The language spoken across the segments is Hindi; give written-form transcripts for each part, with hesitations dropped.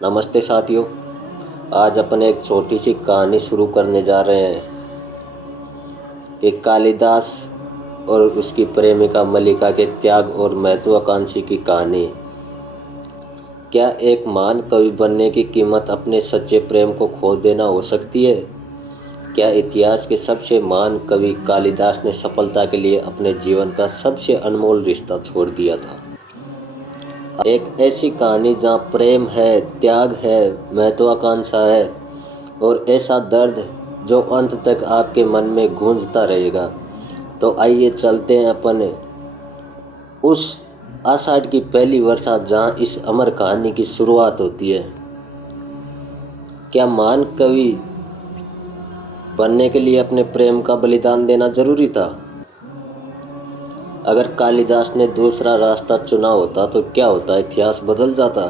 नमस्ते साथियों। आज अपन एक छोटी सी कहानी शुरू करने जा रहे हैं कि कालिदास और उसकी प्रेमिका मल्लिका के त्याग और महत्वाकांक्षी की कहानी। क्या एक महान कवि बनने की कीमत अपने सच्चे प्रेम को खो देना हो सकती है? क्या इतिहास के सबसे महान कवि कालिदास ने सफलता के लिए अपने जीवन का सबसे अनमोल रिश्ता छोड़ दिया था? एक ऐसी कहानी जहाँ प्रेम है, त्याग है, महत्वाकांक्षा है और ऐसा दर्द जो अंत तक आपके मन में गूंजता रहेगा। तो आइए चलते हैं अपन उस आषाढ़ की पहली वर्षा जहाँ इस अमर कहानी की शुरुआत होती है। क्या महान कवि बनने के लिए अपने प्रेम का बलिदान देना जरूरी था? अगर कालिदास ने दूसरा रास्ता चुना होता तो क्या होता? इतिहास बदल जाता।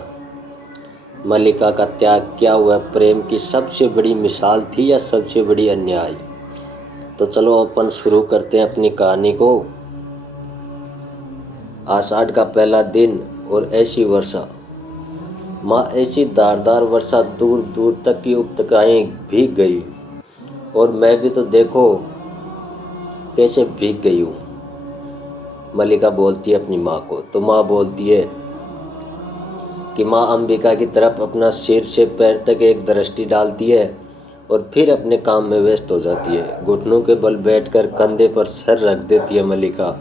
मल्लिका का त्याग क्या हुआ प्रेम की सबसे बड़ी मिसाल थी या सबसे बड़ी अन्याय? तो चलो अपन शुरू करते हैं अपनी कहानी को। आषाढ़ का पहला दिन और ऐसी वर्षा, माँ ऐसी धारदार वर्षा दूर दूर तक की उपतकाएं भीग गई और मैं भी तो देखो कैसे भीग गई हूँ। मल्लिका बोलती है अपनी माँ को, तो माँ बोलती है कि माँ अंबिका की तरफ अपना सिर से पैर तक एक दृष्टि डालती है और फिर अपने काम में व्यस्त हो जाती है। घुटनों के बल बैठकर कंधे पर सर रख देती है। मल्लिका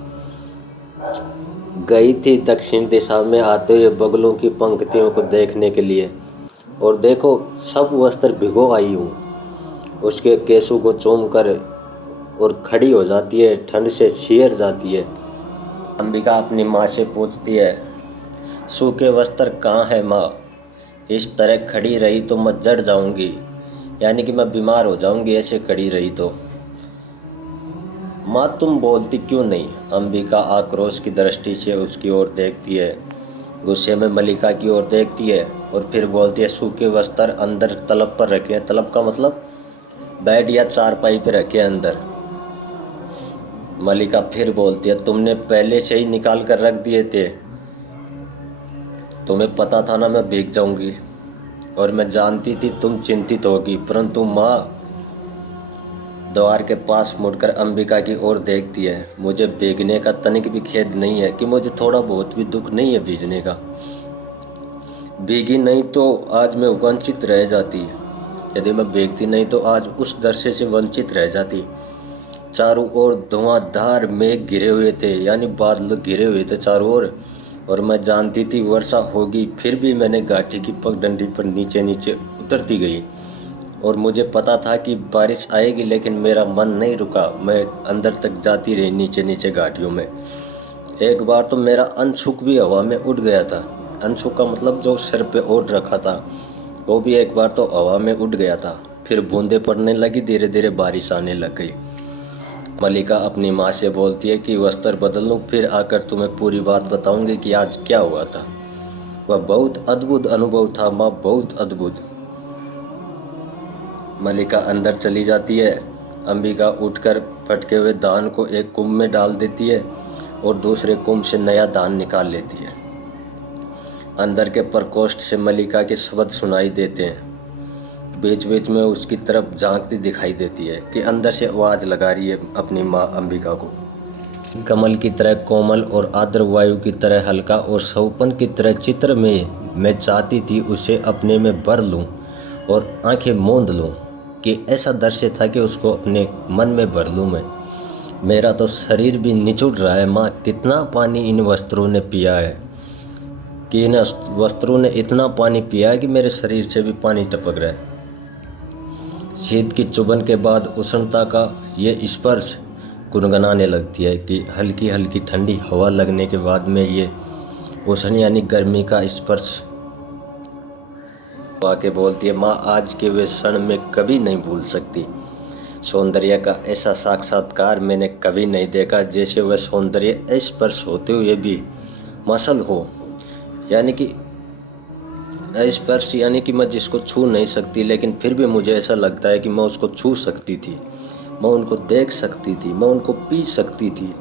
गई थी दक्षिण दिशा में आते हुए बगलों की पंक्तियों को देखने के लिए, और देखो सब वस्त्र भिगो आई हूँ। उसके केसों को चूम कर और खड़ी हो जाती है, ठंड से सिहर जाती है। अंबिका अपनी माँ से पूछती है, सूखे वस्त्र कहाँ है माँ? इस तरह खड़ी रही तो मैं जड़ जाऊंगी, यानी कि मैं बीमार हो जाऊंगी ऐसे खड़ी रही तो। माँ तुम बोलती क्यों नहीं? अंबिका आक्रोश की दृष्टि से उसकी ओर देखती है, गुस्से में मल्लिका की ओर देखती है और फिर बोलती है, सूखे वस्त्र अंदर तलब पर रखे हैं। तलब का मतलब बेड या चारपाई पे रखे अंदर। मल्लिका फिर बोलती है, तुमने पहले से ही निकाल कर रख दिए थे। तुम्हें पता था ना मैं भीग जाऊंगी, और मैं जानती थी तुम चिंतित होगी, परंतु माँ। द्वार के पास मुड़कर अंबिका की ओर देखती है, मुझे भीगने का तनिक भी खेद नहीं है, कि मुझे थोड़ा बहुत भी दुख नहीं है भीगने का। भीगी नहीं तो आज मैं वंचित रह जाती। यदि मैं भीगती नहीं तो आज उस दृश्य से वंचित रह जाती। चारों ओर धुआंधार मेघ घिरे हुए थे, यानी बादल घिरे हुए थे चारों ओर, और मैं जानती थी वर्षा होगी, फिर भी मैंने घाटी की पगडंडी पर नीचे नीचे उतरती गई, और मुझे पता था कि बारिश आएगी, लेकिन मेरा मन नहीं रुका। मैं अंदर तक जाती रही नीचे नीचे घाटियों में। एक बार तो मेरा अनछुक भी हवा में उड़ गया था। अनछुक का मतलब जो सिर पे ओढ़ रखा था, वो भी एक बार तो हवा में उड़ गया था। फिर बूंदें पड़ने लगी, धीरे धीरे बारिश आने लग गई। मल्लिका अपनी माँ से बोलती है कि वस्त्र बदल लूँ, फिर आकर तुम्हें पूरी बात बताऊंगी कि आज क्या हुआ था। वह बहुत अद्भुत अनुभव था माँ, बहुत अद्भुत। मल्लिका अंदर चली जाती है। अंबिका उठकर फटके हुए धान को एक कुंभ में डाल देती है और दूसरे कुंभ से नया धान निकाल लेती है। अंदर के प्रकोष्ठ से मल्लिका के शब्द सुनाई देते हैं। बीच बीच में उसकी तरफ झांकती दिखाई देती है कि अंदर से आवाज़ लगा रही है अपनी माँ अंबिका को। कमल की तरह कोमल और आर्द्र वायु की तरह हल्का और सौपन की तरह चित्र में मैं चाहती थी उसे अपने में भर लूं और आंखें मूंद लूं, कि ऐसा दृश्य था कि उसको अपने मन में भर लूं मैं। मेरा तो शरीर भी निचुड़ रहा है माँ, कितना पानी इन वस्त्रों ने पिया है, कि इन वस्त्रों ने इतना पानी पिया है कि मेरे शरीर से भी पानी टपक रहा है। शीत की चुभन के बाद उष्णता का ये स्पर्श गुनगुनाने लगती है, कि हल्की हल्की ठंडी हवा लगने के बाद में ये उष्ण यानी गर्मी का स्पर्श। आके बोलती है, माँ आज के वे क्षण में कभी नहीं भूल सकती। सौंदर्य का ऐसा साक्षात्कार मैंने कभी नहीं देखा, जैसे वह सौंदर्य स्पर्श होते हुए भी मसल हो, यानी कि स्पर्श, यानी कि मैं जिसको छू नहीं सकती, लेकिन फिर भी मुझे ऐसा लगता है कि मैं उसको छू सकती थी, मैं उनको देख सकती थी, मैं उनको पी सकती थी।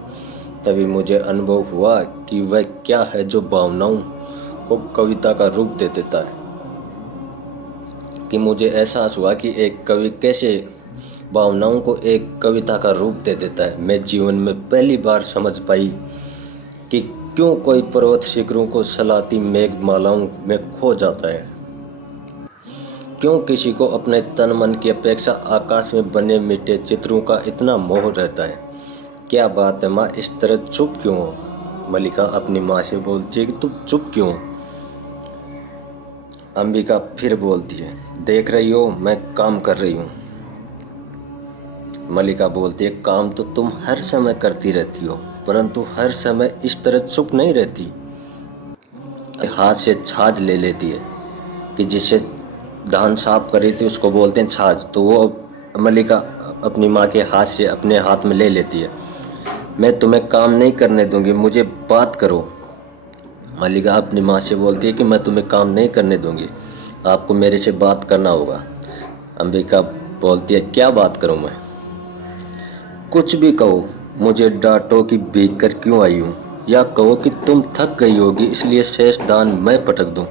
तभी मुझे अनुभव हुआ कि वह क्या है जो भावनाओं को कविता का रूप दे देता है। कि मुझे एहसास हुआ कि एक कवि कैसे भावनाओं को एक कविता का रूप दे देता है। मैं जीवन में पहली बार समझ पाई कि क्यों कोई पर्वत शिखरों को सलाती मेघमालाओं में खो जाता है, क्यों किसी को अपने तन मन की अपेक्षा आकाश में बने मिटे चित्रों का इतना मोह रहता है। क्या बात है माँ, इस तरह चुप क्यों हो? मल्लिका अपनी माँ से बोलती है कि तुम चुप क्यों हो? अंबिका फिर बोलती है, देख रही हो मैं काम कर रही हूँ। मल्लिका बोलती है, काम तो तुम हर समय करती रहती हो, परंतु हर समय इस तरह चुप नहीं रहती। हाथ से छाछ ले लेती है कि जिससे धान साफ करी थी उसको बोलते हैं छाछ, तो वो मल्लिका अपनी माँ के हाथ से अपने हाथ में ले लेती है। मैं तुम्हें काम नहीं करने दूंगी, मुझे बात करो। मल्लिका अपनी माँ से बोलती है कि मैं तुम्हें काम नहीं करने दूंगी, आपको मेरे से बात करना होगा। अंबिका बोलती है, क्या बात करूं मैं? कुछ भी कहो, मुझे डांटो कि भीग कर क्यों आई हूँ, या कहो कि तुम थक गई होगी इसलिए शेष दान मैं पटक दूं,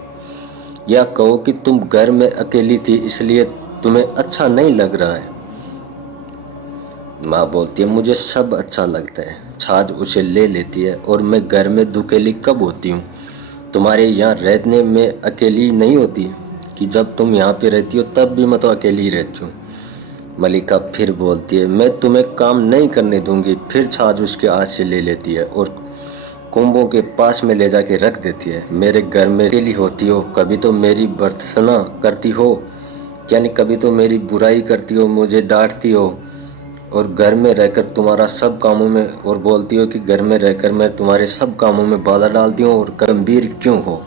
या कहो कि तुम घर में अकेली थी इसलिए तुम्हें अच्छा नहीं लग रहा है। माँ बोलती है, मुझे सब अच्छा लगता है। छाछ उसे ले लेती है, और मैं घर में दुकेली कब होती हूँ? तुम्हारे यहाँ रहने में अकेली नहीं होती कि जब तुम यहाँ पे रहती हो तब भी मैं तो अकेली ही रहती हूँ। मल्लिका फिर बोलती है, मैं तुम्हें काम नहीं करने दूंगी। फिर छाछ उसके हाथ से ले लेती है और कुंभों के पास में ले जाके रख देती है। मेरे घर में अकेली होती हो, कभी तो मेरी भर्त्सना करती हो, यानी कभी तो मेरी बुराई करती हो, मुझे डांटती हो, और घर में रहकर तुम्हारा सब कामों में, और बोलती हो कि घर में रहकर मैं तुम्हारे सब कामों में बाधा डालती हूँ और गंभीर क्यों हो?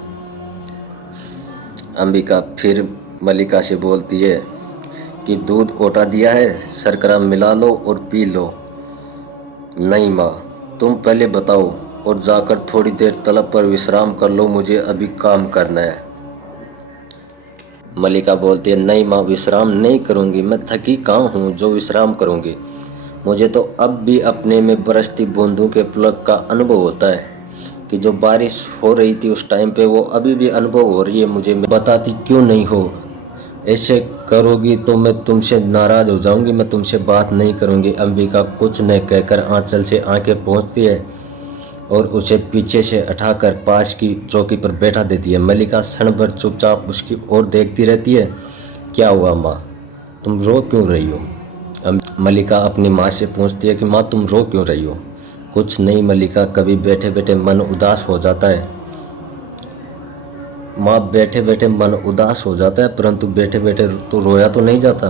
अंबिका फिर मल्लिका से बोलती है कि दूध ओटा दिया है, शर्करा मिला लो और पी लो। नहीं माँ, तुम पहले बताओ और जाकर थोड़ी देर तलब पर विश्राम कर लो, मुझे अभी काम करना है। मल्लिका बोलती है, नहीं माँ, विश्राम नहीं करूँगी, मैं थकी कहाँ हूँ जो विश्राम करूँगी। मुझे तो अब भी अपने में बरसती बूंदों के पुलक का अनुभव होता है कि जो बारिश हो रही थी उस टाइम पे वो अभी भी अनुभव हो रही है मुझे। बताती क्यों नहीं हो? ऐसे करोगी तो मैं तुमसे नाराज़ हो जाऊंगी, मैं तुमसे बात नहीं करूंगी। अंबिका कुछ न कहकर आंचल से आंखें पोंछती है और उसे पीछे से उठाकर पास की चौकी पर बैठा देती है। मल्लिका क्षण भर चुपचाप उसकी ओर देखती रहती है। क्या हुआ माँ, तुम रो क्यों रही हो? मल्लिका अपनी माँ से पूछती है कि माँ तुम रो क्यों रही हो? कुछ नहीं मल्लिका, कभी बैठे बैठे मन उदास हो जाता है। माँ, बैठे बैठे मन उदास हो जाता है, परंतु बैठे बैठे तो रोया तो नहीं जाता।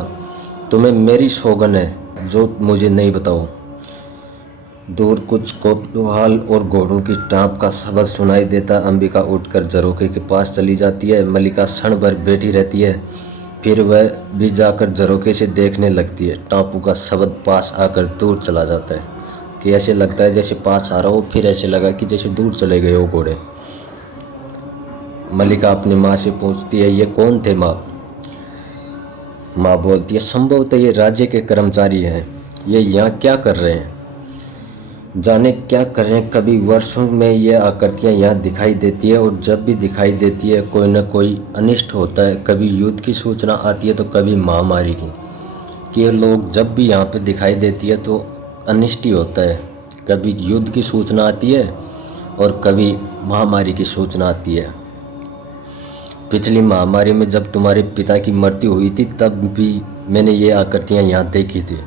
तुम्हें मेरी सौगंध है जो मुझे नहीं बताओ। दूर कुछ कोतवाल और घोड़ों की टाप का शब्द सुनाई देता। अंबिका उठकर झरोखे के पास चली जाती है। मल्लिका क्षण भर बैठी रहती है, फिर वह भी जाकर झरोखे से देखने लगती है। टापू का शब्द पास आकर दूर चला जाता है कि ऐसे लगता है जैसे पास आ रहा हो, फिर ऐसे लगा कि जैसे दूर चले गए हो घोड़े। मल्लिका अपनी माँ से पूछती है, ये कौन थे माँ? माँ बोलती है, संभवतः ये राज्य के कर्मचारी हैं। ये यहाँ क्या कर रहे हैं? जाने क्या कर रहे हैं। कभी वर्षों में ये आकृतियाँ यहाँ दिखाई देती है, और जब भी दिखाई देती है कोई न कोई अनिष्ट होता है। कभी युद्ध की सूचना आती है तो कभी महामारी की। कि ये लोग जब भी यहाँ पे दिखाई देती है तो अनिष्ट ही होता है। कभी युद्ध की सूचना आती है और कभी महामारी की सूचना आती है। पिछली महामारी में जब तुम्हारे पिता की मृत्यु हुई थी तब भी मैंने ये आकृतियाँ यहाँ देखी थी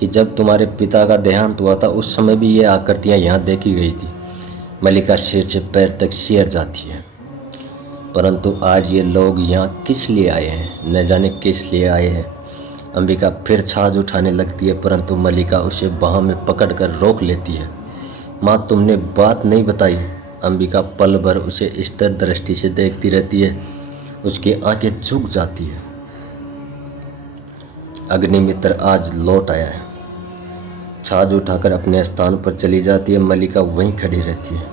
कि जब तुम्हारे पिता का देहांत हुआ था उस समय भी ये आकृतियाँ यहाँ देखी गई थी। मल्लिका सिर से पैर तक सिहर जाती है। परंतु आज ये लोग यहाँ किस लिए आए हैं, न जाने किस लिए आए हैं। अंबिका फिर छाछ उठाने लगती है, परंतु मल्लिका उसे बाहों में पकड़कर रोक लेती है। माँ, तुमने बात नहीं बताई। अंबिका पल भर उसे स्थिर दृष्टि से देखती रहती है। उसकी आंखें झुक जाती है। अग्निमित्र आज लौट आया है। छाछ उठाकर अपने स्थान पर चली जाती है। मल्लिका वहीं खड़ी रहती है।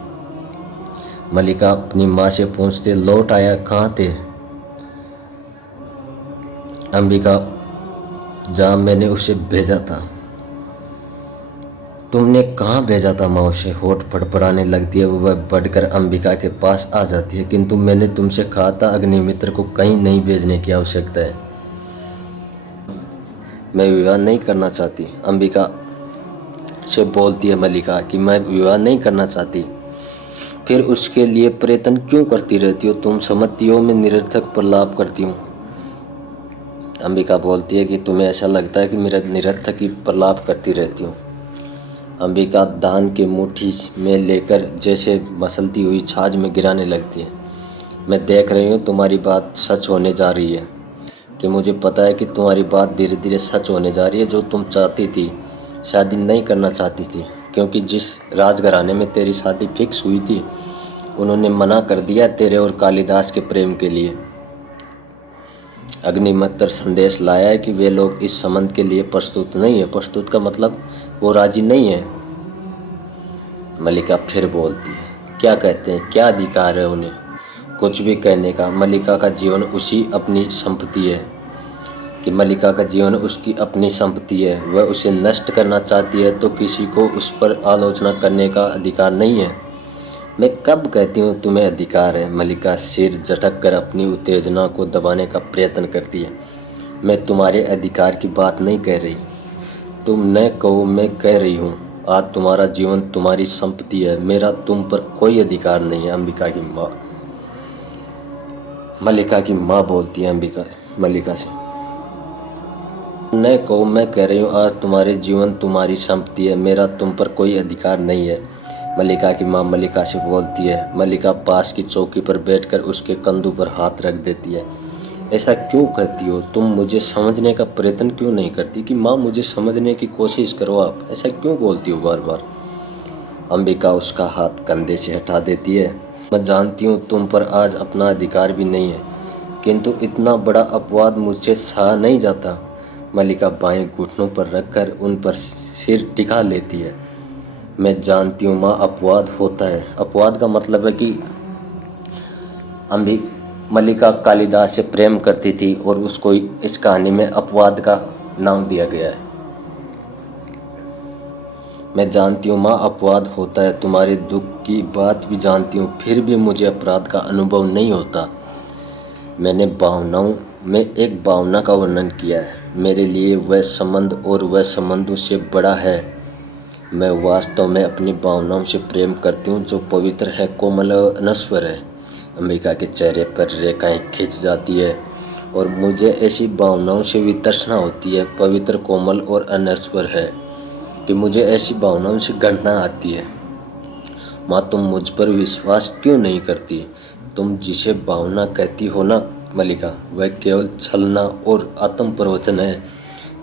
मल्लिका अपनी माँ से पूछती, लौट आया, कहाँ थे? अंबिका, जहाँ मैंने उसे भेजा था। तुमने कहाँ भेजा था माँ उसे? होठ फड़फड़ाने लगती है। वह बढ़कर अंबिका के पास आ जाती है। किंतु मैंने तुमसे कहा था अग्निमित्र को कहीं नहीं भेजने की आवश्यकता है। मैं विवाह नहीं करना चाहती। अंबिका से बोलती है मल्लिका कि मैं विवाह नहीं करना चाहती। फिर उसके लिए प्रयत्न क्यों करती रहती हो? तुम समझती हो मैं निरर्थक प्रलाप करती हूँ। अंबिका बोलती है कि तुम्हें ऐसा लगता है कि मेरा निरर्थक ही प्रलाप करती रहती हूँ। अंबिका धान के मुट्ठी में लेकर जैसे मसलती हुई छाछ में गिराने लगती है। मैं देख रही हूँ तुम्हारी बात सच होने जा रही है, कि मुझे पता है कि तुम्हारी बात धीरे धीरे सच होने जा रही है। जो तुम चाहती थी, शादी नहीं करना चाहती थी, क्योंकि जिस राजघराने में तेरी शादी फिक्स हुई थी उन्होंने मना कर दिया तेरे और कालिदास के प्रेम के लिए। अग्निमित्र संदेश लाया है कि वे लोग इस संबंध के लिए प्रस्तुत नहीं है। प्रस्तुत का मतलब वो राजी नहीं है। मल्लिका फिर बोलती है, क्या कहते हैं, क्या अधिकार है उन्हें कुछ भी कहने का? मल्लिका का जीवन उसी अपनी संपत्ति है, कि मल्लिका का जीवन उसकी अपनी संपत्ति है। वह उसे नष्ट करना चाहती है तो किसी को उस पर आलोचना करने का अधिकार नहीं है। मैं कब कहती हूँ तुम्हें अधिकार है? मल्लिका सिर झटक कर अपनी उत्तेजना को दबाने का प्रयत्न करती है। मैं तुम्हारे अधिकार की बात नहीं कह रही, तुम न कहो, मैं कह रही हूँ आज तुम्हारा जीवन तुम्हारी संपत्ति है, मेरा तुम पर कोई अधिकार नहीं है। मल्लिका की माँ बोलती है मल्लिका से, न कहो, मैं कह रही हूँ आज तुम्हारे जीवन तुम्हारी संपत्ति है, मेरा तुम पर कोई अधिकार नहीं है। मल्लिका की माँ मल्लिका से बोलती है। मल्लिका पास की चौकी पर बैठकर उसके कंधों पर हाथ रख देती है। ऐसा क्यों कहती हो? तुम मुझे समझने का प्रयत्न क्यों नहीं करती? कि माँ मुझे समझने की कोशिश करो, आप ऐसा क्यों बोलती हो बार बार? अंबिका उसका हाथ कंधे से हटा देती है। मैं जानती हूँ तुम पर आज अपना अधिकार भी नहीं है, किंतु इतना बड़ा अपवाद मुझसे सहा नहीं जाता। मल्लिका बाएं घुटनों पर रखकर उन पर सिर टिका लेती है। मैं जानती हूँ माँ, अपवाद होता है। अपवाद का मतलब है कि मल्लिका कालिदास से प्रेम करती थी और उसको इस कहानी में अपवाद का नाम दिया गया है। मैं जानती हूँ माँ, अपवाद होता है, तुम्हारे दुख की बात भी जानती हूँ, फिर भी मुझे अपराध का अनुभव नहीं होता। मैंने भावनाओं में एक भावना का वर्णन किया है। मेरे लिए वह संबंध और वह संबंधों से बड़ा है। मैं वास्तव में अपनी भावनाओं से प्रेम करती हूँ, जो पवित्र है, कोमल और अनश्वर है। अंबिका के चेहरे पर रेखाएं खिंच जाती है और मुझे ऐसी भावनाओं से भी तृष्णा होती है, पवित्र, कोमल और अनश्वर है, कि मुझे ऐसी भावनाओं से घृणा आती है। माँ, तुम मुझ पर विश्वास क्यों नहीं करती? तुम जिसे भावना कहती हो ना मल्लिका, वह केवल छलना और आत्म प्रवचन है।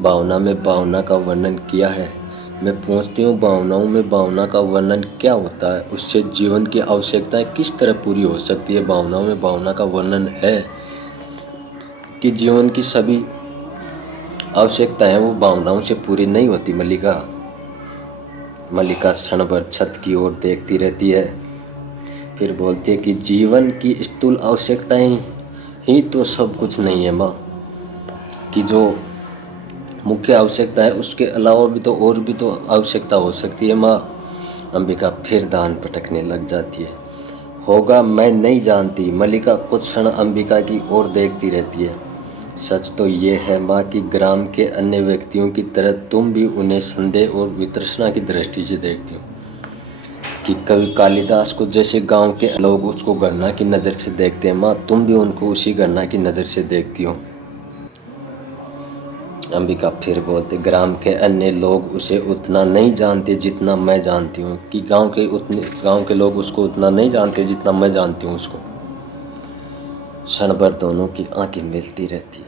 भावना में भावना का वर्णन किया है। मैं पूछती हूँ, भावनाओं में भावना का वर्णन क्या होता है? उससे जीवन की आवश्यकताएं किस तरह पूरी हो सकती है? भावनाओं में भावना का वर्णन है कि जीवन की सभी आवश्यकताएं वो भावनाओं से पूरी नहीं होती। मल्लिका क्षण भर छत की ओर देखती रहती है, फिर बोलती है कि जीवन की स्थूल आवश्यकताएं ही तो सब कुछ नहीं है माँ, कि जो मुख्य आवश्यकता है उसके अलावा भी तो और भी तो आवश्यकता हो सकती है माँ। अंबिका फिर दान पटकने लग जाती है। होगा, मैं नहीं जानती। मल्लिका कुछ क्षण अंबिका की ओर देखती रहती है। सच तो ये है माँ कि ग्राम के अन्य व्यक्तियों की तरह तुम भी उन्हें संदेह और वितृष्णा की दृष्टि से देखती हो, कि कवि कालिदास को जैसे गांव के लोग उसको घृणा की नज़र से देखते हैं माँ, तुम भी उनको उसी घृणा की नज़र से देखती हो। अंबिका फिर बोलते, ग्राम के अन्य लोग उसे उतना नहीं जानते जितना मैं जानती हूँ, कि गांव के लोग उसको उतना नहीं जानते जितना मैं जानती हूँ उसको। क्षण भर दोनों की आंखें मिलती रहती है।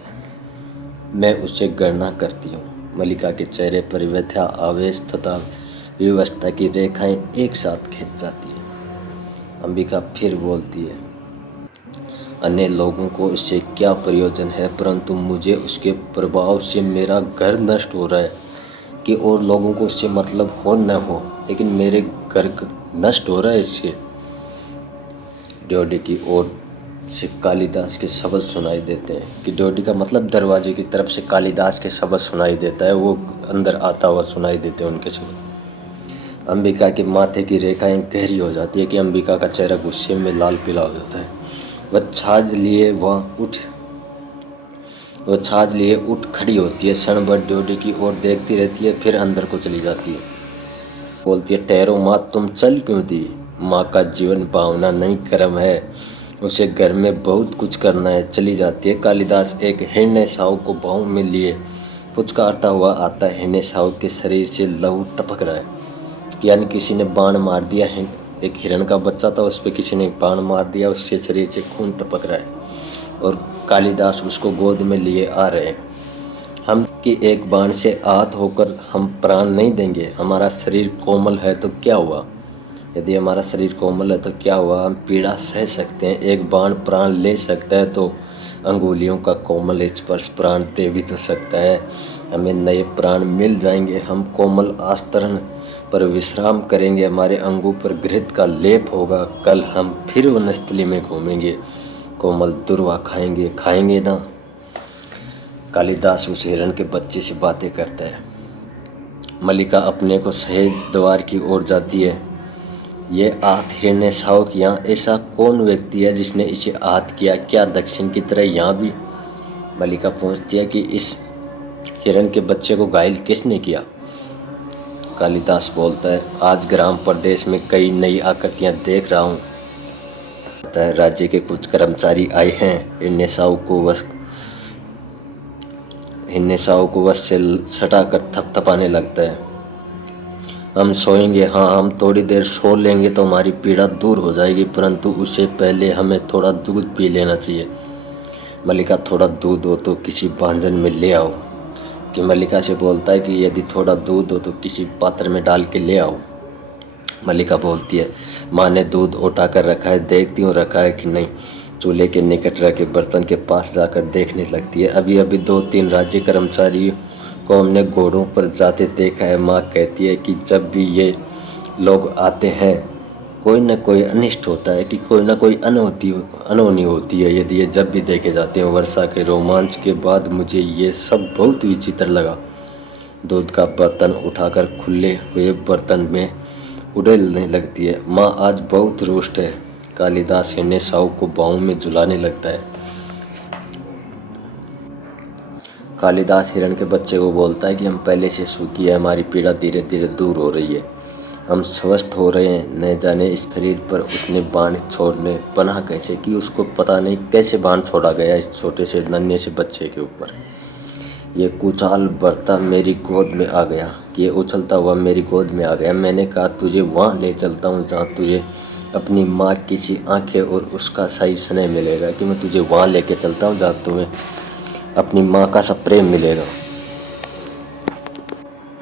मैं उससे घृणा करती हूँ। मल्लिका के चेहरे पर व्यथा, आवेश तथा विवशता की रेखाएं एक साथ खिंच जाती है। अंबिका फिर बोलती है, अन्य लोगों को इससे क्या प्रयोजन है, परंतु मुझे उसके प्रभाव से मेरा घर नष्ट हो रहा है। कि और लोगों को इससे मतलब हो न हो, लेकिन मेरे घर नष्ट हो रहा है इससे। ड्योढ़ी की ओर से कालिदास के शब्द सुनाई देते हैं, कि ड्योढ़ी का मतलब दरवाजे की तरफ से कालिदास के शब्द सुनाई देता है, वो अंदर आता हुआ सुनाई देते हैं उनके शब्द। अंबिका के माथे की रेखाएं गहरी हो जाती है, कि अंबिका का चेहरा गुस्से में लाल पीला हो जाता है। वह छाछ लिए वह उठ वो छाछ लिए उठ खड़ी होती है, क्षण भर ड्योडी की ओर देखती रहती है, फिर अंदर को चली जाती है। बोलती है, ठहरो माँ, तुम चल क्यों दी? माँ का जीवन भावना नहीं कर्म है, उसे घर में बहुत कुछ करना है। चली जाती है। कालिदास एक हिरण्य साहू को बाहों में लिए पुचकारता हुआ आता है। हिरण्य साहू के शरीर से लहू टपक रहा है, यानी किसी ने बाण मार दिया है। एक हिरण का बच्चा था, उस पर किसी ने बाण मार दिया, उसके शरीर से खून टपक रहा है और कालिदास उसको गोद में लिए आ रहे हैं। हम कि एक बाण से आहत होकर हम प्राण नहीं देंगे। हमारा शरीर कोमल है तो क्या हुआ? यदि हमारा शरीर कोमल है तो क्या हुआ? हम पीड़ा सह सकते हैं। एक बाण प्राण ले सकता है तो अंगुलियों का कोमल स्पर्श प्राण दे भी तो सकता है। हमें नए प्राण मिल जाएंगे। हम कोमल आस्तरण पर विश्राम करेंगे। हमारे अंगों पर घृत का लेप होगा। कल हम फिर वनस्थली में घूमेंगे, कोमल दुर्वा खाएंगे ना। कालिदास उस हिरण के बच्चे से बातें करता है। मल्लिका अपने को सहेज द्वार की ओर जाती है। ये आहत हिरण्य साहू के यहाँ ऐसा कौन व्यक्ति है जिसने इसे आहत किया? क्या दक्षिण की तरह यहाँ भी? मल्लिका पूछती है कि इस हिरण के बच्चे को घायल किसने किया? कालिदास बोलता है, आज ग्राम प्रदेश में कई नई आकृतियाँ देख रहा हूँ। राज्य के कुछ कर्मचारी आए हैं। हिरण्य साहू को वश से सटाकर थपथपाने लगता है। हम सोएंगे, हाँ हम थोड़ी देर सो लेंगे तो हमारी पीड़ा दूर हो जाएगी, परंतु उससे पहले हमें थोड़ा दूध पी लेना चाहिए। मल्लिका, थोड़ा दूध हो तो किसी भांजन में ले आओ। कि मल्लिका से बोलता है कि यदि थोड़ा दूध हो तो किसी पात्र में डाल के ले आओ। मल्लिका बोलती है, माँ ने दूध उठा कर रखा है, देखती हूँ रखा है कि नहीं। चूल्हे के निकट रखे बर्तन के पास जाकर देखने लगती है। अभी अभी 2-3 राज्य कर्मचारियों को हमने घोड़ों पर जाते देखा है। माँ कहती है कि जब भी ये लोग आते हैं कोई न कोई अनिष्ट होता है, कि कोई न कोई अनहोनी होती है। यदि ये जब भी देखे जाते हैं। वर्षा के रोमांच के बाद मुझे ये सब बहुत विचित्र लगा। दूध का बर्तन उठाकर खुले हुए बर्तन में उड़ेलने लगती है। माँ आज बहुत रुष्ट है। कालिदास हिरण्य साहू को बाहों में झुलाने लगता है। कालिदास हिरण के बच्चे को बोलता है कि हम पहले से सुखी है, हमारी पीड़ा धीरे धीरे दूर हो रही है, हम स्वस्थ हो रहे हैं। न जाने इस शरीर पर उसने बाण छोड़ने पनाह कैसे की, उसको पता नहीं कैसे बाण छोड़ा गया इस छोटे से नन्हे से बच्चे के ऊपर। ये कुचाल बढ़ता मेरी गोद में आ गया, कि ये उछलता हुआ मेरी गोद में आ गया। मैंने कहा तुझे वहाँ ले चलता हूँ जहाँ तुझे अपनी माँ की सी आंखें और उसका सही स्नेह मिलेगा, कि मैं तुझे वहाँ लेके चलता हूँ जहाँ तुम्हें अपनी माँ का सा प्रेम मिलेगा।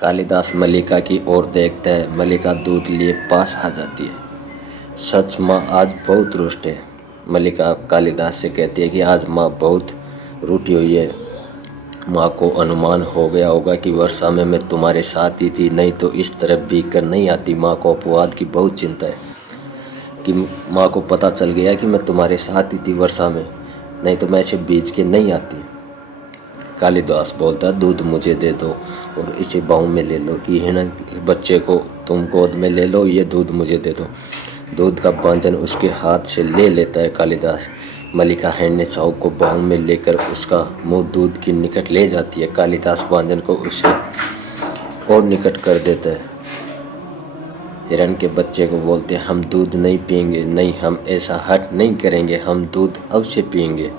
कालिदास मल्लिका की ओर देखता है। मल्लिका दूध लिए पास आ जाती है। सच माँ आज बहुत रुष्ट है। मल्लिका कालिदास से कहती है कि आज माँ बहुत रूठी हुई है। माँ को अनुमान हो गया होगा कि वर्षा में मैं तुम्हारे साथ ही थी, नहीं तो इस तरह भीग कर नहीं आती। माँ को अपवाद की बहुत चिंता है, कि माँ को पता चल गया कि मैं तुम्हारे साथ ही थी वर्षा में, नहीं तो मैं इसे भीज के नहीं आती। कालिदास बोलता, दूध मुझे दे दो और इसे बाहों में ले लो, कि हिरण बच्चे को तुम गोद में ले लो, ये दूध मुझे दे दो। दूध का भांजन उसके हाथ से ले लेता है कालिदास। मल्लिका हिरण्य साहू को बाहों में लेकर उसका मुंह दूध की निकट ले जाती है। कालिदास भांजन को उसे और निकट कर देता है। हिरण के बच्चे को बोलते, हम दूध नहीं पिएंगे, नहीं हम ऐसा हट नहीं करेंगे, हम दूध अवश्य पिएंगे।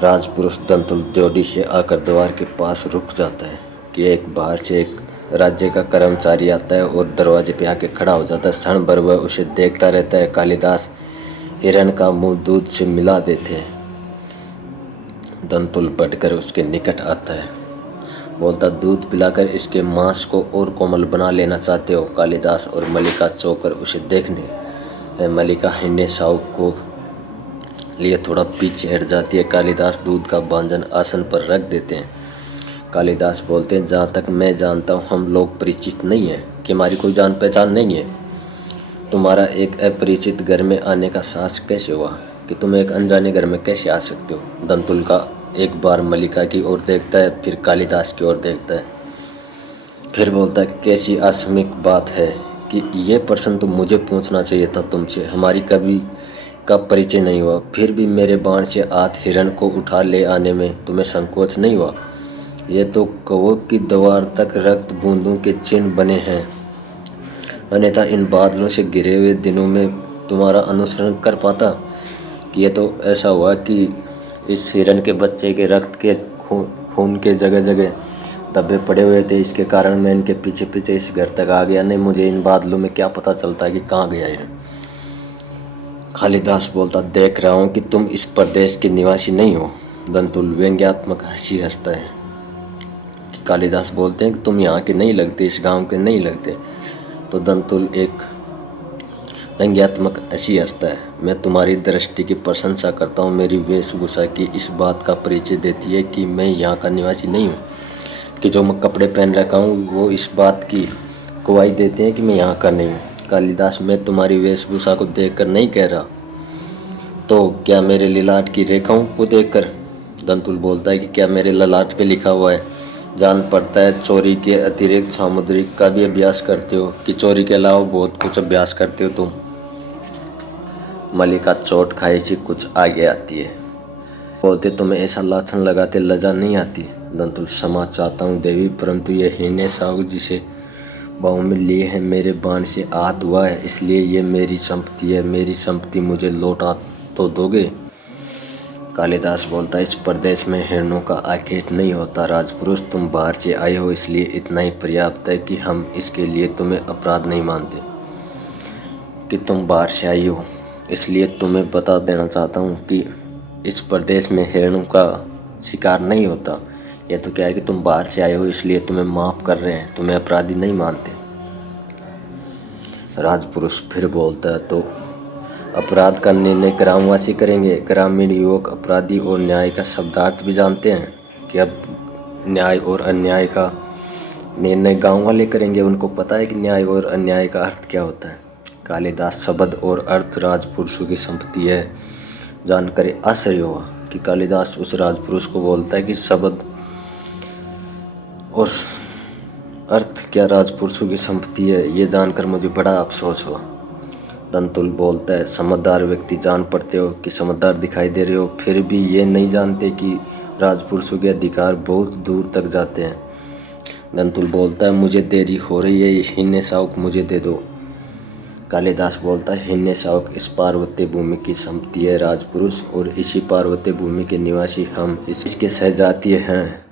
राजपुरुष दंतुल ड्योढ़ी से आकर द्वार के पास रुक जाता है, कि एक बाहर से एक राज्य का कर्मचारी आता है और दरवाजे पे आके खड़ा हो जाता है। क्षण भर वह उसे देखता रहता है। कालिदास हिरण का मुंह दूध से मिला देते हैं। दंतुल बढ़कर उसके निकट आता है, बोलता, दूध पिलाकर इसके मांस को और कोमल बना लेना चाहते हो? कालिदास और मल्लिका चौंकर उसे देखने। मल्लिका हिरण्य साहू को लिए थोड़ा पीछे हट जाती है। कालिदास दूध का भांजन आसन पर रख देते हैं। कालिदास बोलते हैं, जहाँ तक मैं जानता हूँ हम लोग परिचित नहीं हैं, कि हमारी कोई जान पहचान नहीं है। तुम्हारा एक अपरिचित घर में आने का साहस कैसे हुआ, कि तुम एक अनजाने घर में कैसे आ सकते हो? दंतुल का एक बार मल्लिका की ओर देखता है, फिर कालिदास की ओर देखता है, फिर बोलता है, कैसी आकस्मिक बात है, कि ये प्रश्न तो मुझे पूछना चाहिए था तुमसे। हमारी कभी का परिचय नहीं हुआ, फिर भी मेरे बाण से आठ हिरण को उठा ले आने में तुम्हें संकोच नहीं हुआ। ये तो कहो कि द्वार तक रक्त बूंदों के चिन्ह बने हैं, अन्यथा इन बादलों से घिरे हुए दिनों में तुम्हारा अनुसरण कर पाता। कि ये तो ऐसा हुआ कि इस हिरण के बच्चे के रक्त के खून के जगह जगह धब्बे पड़े हुए थे, इसके कारण मैं इनके पीछे पीछे इस घर तक आ गया। नहीं, मुझे इन बादलों में क्या पता चलता है कि कहाँ गया हिरण। कालिदास बोलता, देख रहा हूँ कि तुम इस प्रदेश के निवासी नहीं हो। दंतुल व्यंग्यात्मक हंसी हंसता है। कालिदास बोलते हैं कि तुम यहाँ के नहीं लगते, इस गांव के नहीं लगते। तो दंतुल एक व्यंग्यात्मक हंसी हंसता है। मैं तुम्हारी दृष्टि की प्रशंसा करता हूँ। मेरी वेशभूषा की इस बात का परिचय देती है कि मैं यहाँ का निवासी नहीं हूँ, कि जो मैं कपड़े पहन रखा हूँ वो इस बात की गवाही देते हैं कि मैं यहाँ का नहीं हूँ। कालिदास, मैं तुम्हारी वेशभूषा को देखकर नहीं कह रहा, तो क्या मेरे ललाट की रेखाओं को देखकर? दंतुल बोलता है कि क्या मेरे ललाट पे लिखा हुआ है? जान पड़ता है चोरी के अतिरिक्त सामुद्रिक का भी अभ्यास करते हो, कि चोरी के अलावा बहुत कुछ अभ्यास करते हो तुम। मलिका चोट खाई सी कुछ आगे आती है। बोलते, तुम्हें ऐसा लाछन लगाते लज्जा नहीं आती? दंतुल, क्षमा चाहता हूँ देवी, परंतु ये हिरण्य साहु जिसे बाहों में लिए हैं मेरे बाण से आहत हुआ है, इसलिए ये मेरी संपत्ति है। मेरी संपत्ति मुझे लौटा तो दोगे? कालिदास बोलता है, इस प्रदेश में हिरणों का आखेट नहीं होता। राजपुरुष, तुम बाहर से आए हो, इसलिए इतना ही पर्याप्त है कि हम इसके लिए तुम्हें अपराध नहीं मानते कि तुम बाहर से आई हो। इसलिए तुम्हें बता देना चाहता हूँ कि इस प्रदेश में हिरणों का शिकार नहीं होता। यह तो क्या है कि तुम बाहर से आए हो, इसलिए तुम्हें माफ़ कर रहे हैं, तुम्हें अपराधी नहीं मानते। राजपुरुष फिर बोलता है, तो अपराध का निर्णय ग्रामवासी करेंगे। ग्रामीण युवक अपराधी और न्याय का शब्दार्थ भी जानते हैं, कि अब न्याय और अन्याय का निर्णय गांव वाले करेंगे। उनको पता है कि न्याय और अन्याय का अर्थ क्या होता है। कालिदास, शब्द और अर्थ राजपुरुषों की संपत्ति है। जानकर आश्चर्य हुआ कि कालिदास उस राजपुरुष को बोलता है कि शब्द और अर्थ क्या राजपुरुषों की संपत्ति है। ये जानकर मुझे बड़ा अफसोस हुआ। दंतुल बोलता है, समझदार व्यक्ति जान पड़ते हो कि समझदार दिखाई दे रहे हो, फिर भी ये नहीं जानते कि राजपुरुषों के अधिकार बहुत दूर तक जाते हैं। दंतुल बोलता है, मुझे देरी हो रही है, ये हिरण्य शावक मुझे दे दो। कालिदास बोलता है, हिरण्य शावक इस पार्वत्य भूमि की संपत्ति है राजपुरुष, और इसी पार्वत्य भूमि के निवासी हम इसके सहजातीय हैं।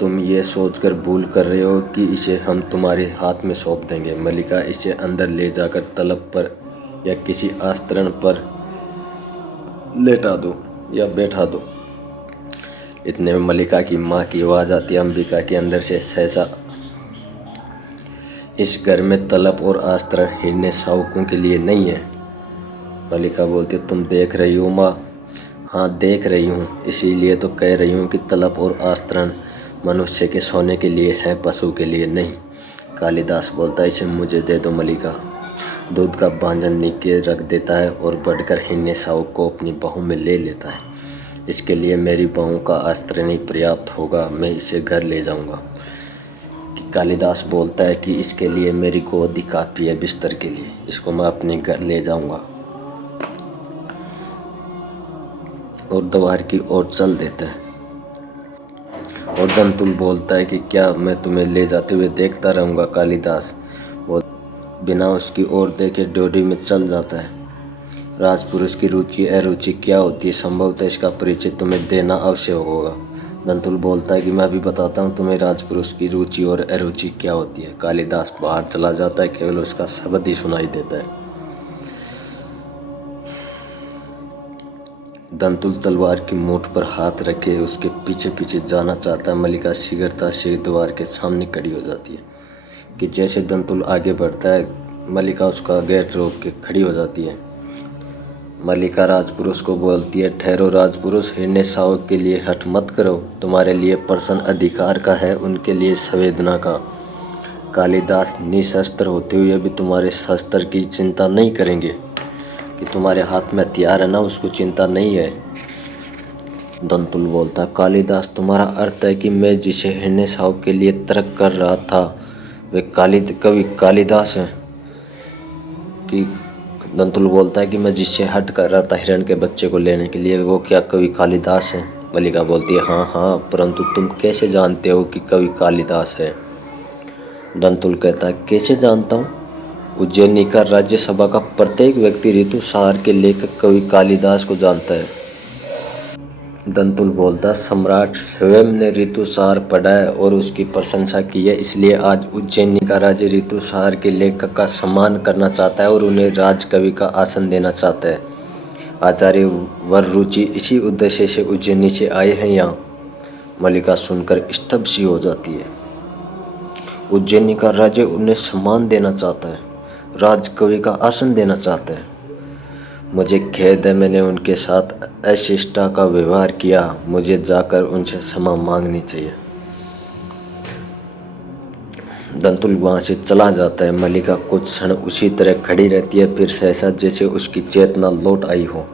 तुम ये सोचकर भूल कर रहे हो कि इसे हम तुम्हारे हाथ में सौंप देंगे। मलिका, इसे अंदर ले जाकर तलब पर या किसी आस्तरण पर लेटा दो या बैठा दो। इतने में मलिका की माँ की आवाज़ आती है अंबिका के अंदर से, सहसा इस घर में तलब और आस्तरण हिरण्य शावकों के लिए नहीं है। मलिका बोलती, तुम देख रही हो माँ? हाँ, देख रही हूँ, इसीलिए तो कह रही हूँ कि तलब और आस्तरण मनुष्य के सोने के लिए है, पशु के लिए नहीं। कालिदास बोलता है, इसे मुझे दे दो। मलिका दूध का भांजन नीचे रख देता है और बढ़कर हिरण्य शावक को अपनी बाहों में ले लेता है। इसके लिए मेरी बाहों का आस्तरण ही पर्याप्त होगा, मैं इसे घर ले जाऊंगा। कालिदास बोलता है कि इसके लिए मेरी गोदी काफ़ी है बिस्तर के लिए, इसको मैं अपने घर ले जाऊंगा। और द्वार की ओर चल देता है। और दंतुल बोलता है कि क्या मैं तुम्हें ले जाते हुए देखता रहूंगा? कालिदास बिना उसकी ओर देखे डोरी में चल जाता है। राजपुरुष की रुचि अरुचि क्या होती है, संभवतः इसका परिचय तुम्हें देना आवश्यक होगा। दंतुल बोलता है कि मैं अभी बताता हूँ तुम्हें राजपुरुष की रुचि और अरुचि क्या होती है। कालिदास बाहर चला जाता है, केवल उसका शब्द ही सुनाई देता है। दंतुल तलवार की मूठ पर हाथ रखे उसके पीछे पीछे जाना चाहता है। मलिका शीघ्रता से द्वार के सामने खड़ी हो जाती है, कि जैसे दंतुल आगे बढ़ता है मलिका उसका गेट रोक के खड़ी हो जाती है। मलिका राजपुरुष को बोलती है, ठहरो राजपुरुष, हिरण्य शावक के लिए हठ मत करो, तुम्हारे लिए प्रश्न अधिकार का है, उनके लिए संवेदना का। कालिदास, निशस्त्र होते हुए भी तुम्हारे शस्त्र की चिंता नहीं करेंगे, कि तुम्हारे हाथ में हथियार है ना, उसको चिंता नहीं है। दंतुल बोलता, कालिदास, तुम्हारा अर्थ है कि मैं जिसे हिरण्य शावक के लिए तर्क कर रहा था वे कवि कालिदास हैं? कि दंतुल बोलता है कि मैं जिससे हट कर रहा था हिरण के बच्चे को लेने के लिए, वो क्या कवि कालिदास है? मल्लिका बोलती है हाँ हाँ, परंतु तुम कैसे जानते हो कि कवि कालिदास है? दंतुल कहता है कैसे जानता हूँ? उज्जैनी का राज्यसभा का प्रत्येक व्यक्ति ऋतुसार के लेखक कवि कालिदास को जानता है। दंतुल बोलता सम्राट स्वयं ने ऋतुसार पढ़ा है और उसकी प्रशंसा की है, इसलिए आज उज्जैनी का राज्य ऋतुसार के लेखक का सम्मान करना चाहता है और उन्हें राजकवि का आसन देना चाहता है। आचार्य वररुचि इसी उद्देश्य से उज्जैनी से आए हैं यहाँ। मल्लिका सुनकर स्तब्ध सी हो जाती है। उज्जैनी का राज्य उन्हें सम्मान देना चाहता है, राजकवि का आसन देना चाहता है। मुझे खेद है, मैंने उनके साथ अशिष्टता का व्यवहार किया, मुझे जाकर उनसे क्षमा मांगनी चाहिए। दंतुल वहाँ से चला जाता है। मल्लिका कुछ क्षण उसी तरह खड़ी रहती है, फिर सहसा जैसे उसकी चेतना लौट आई हो।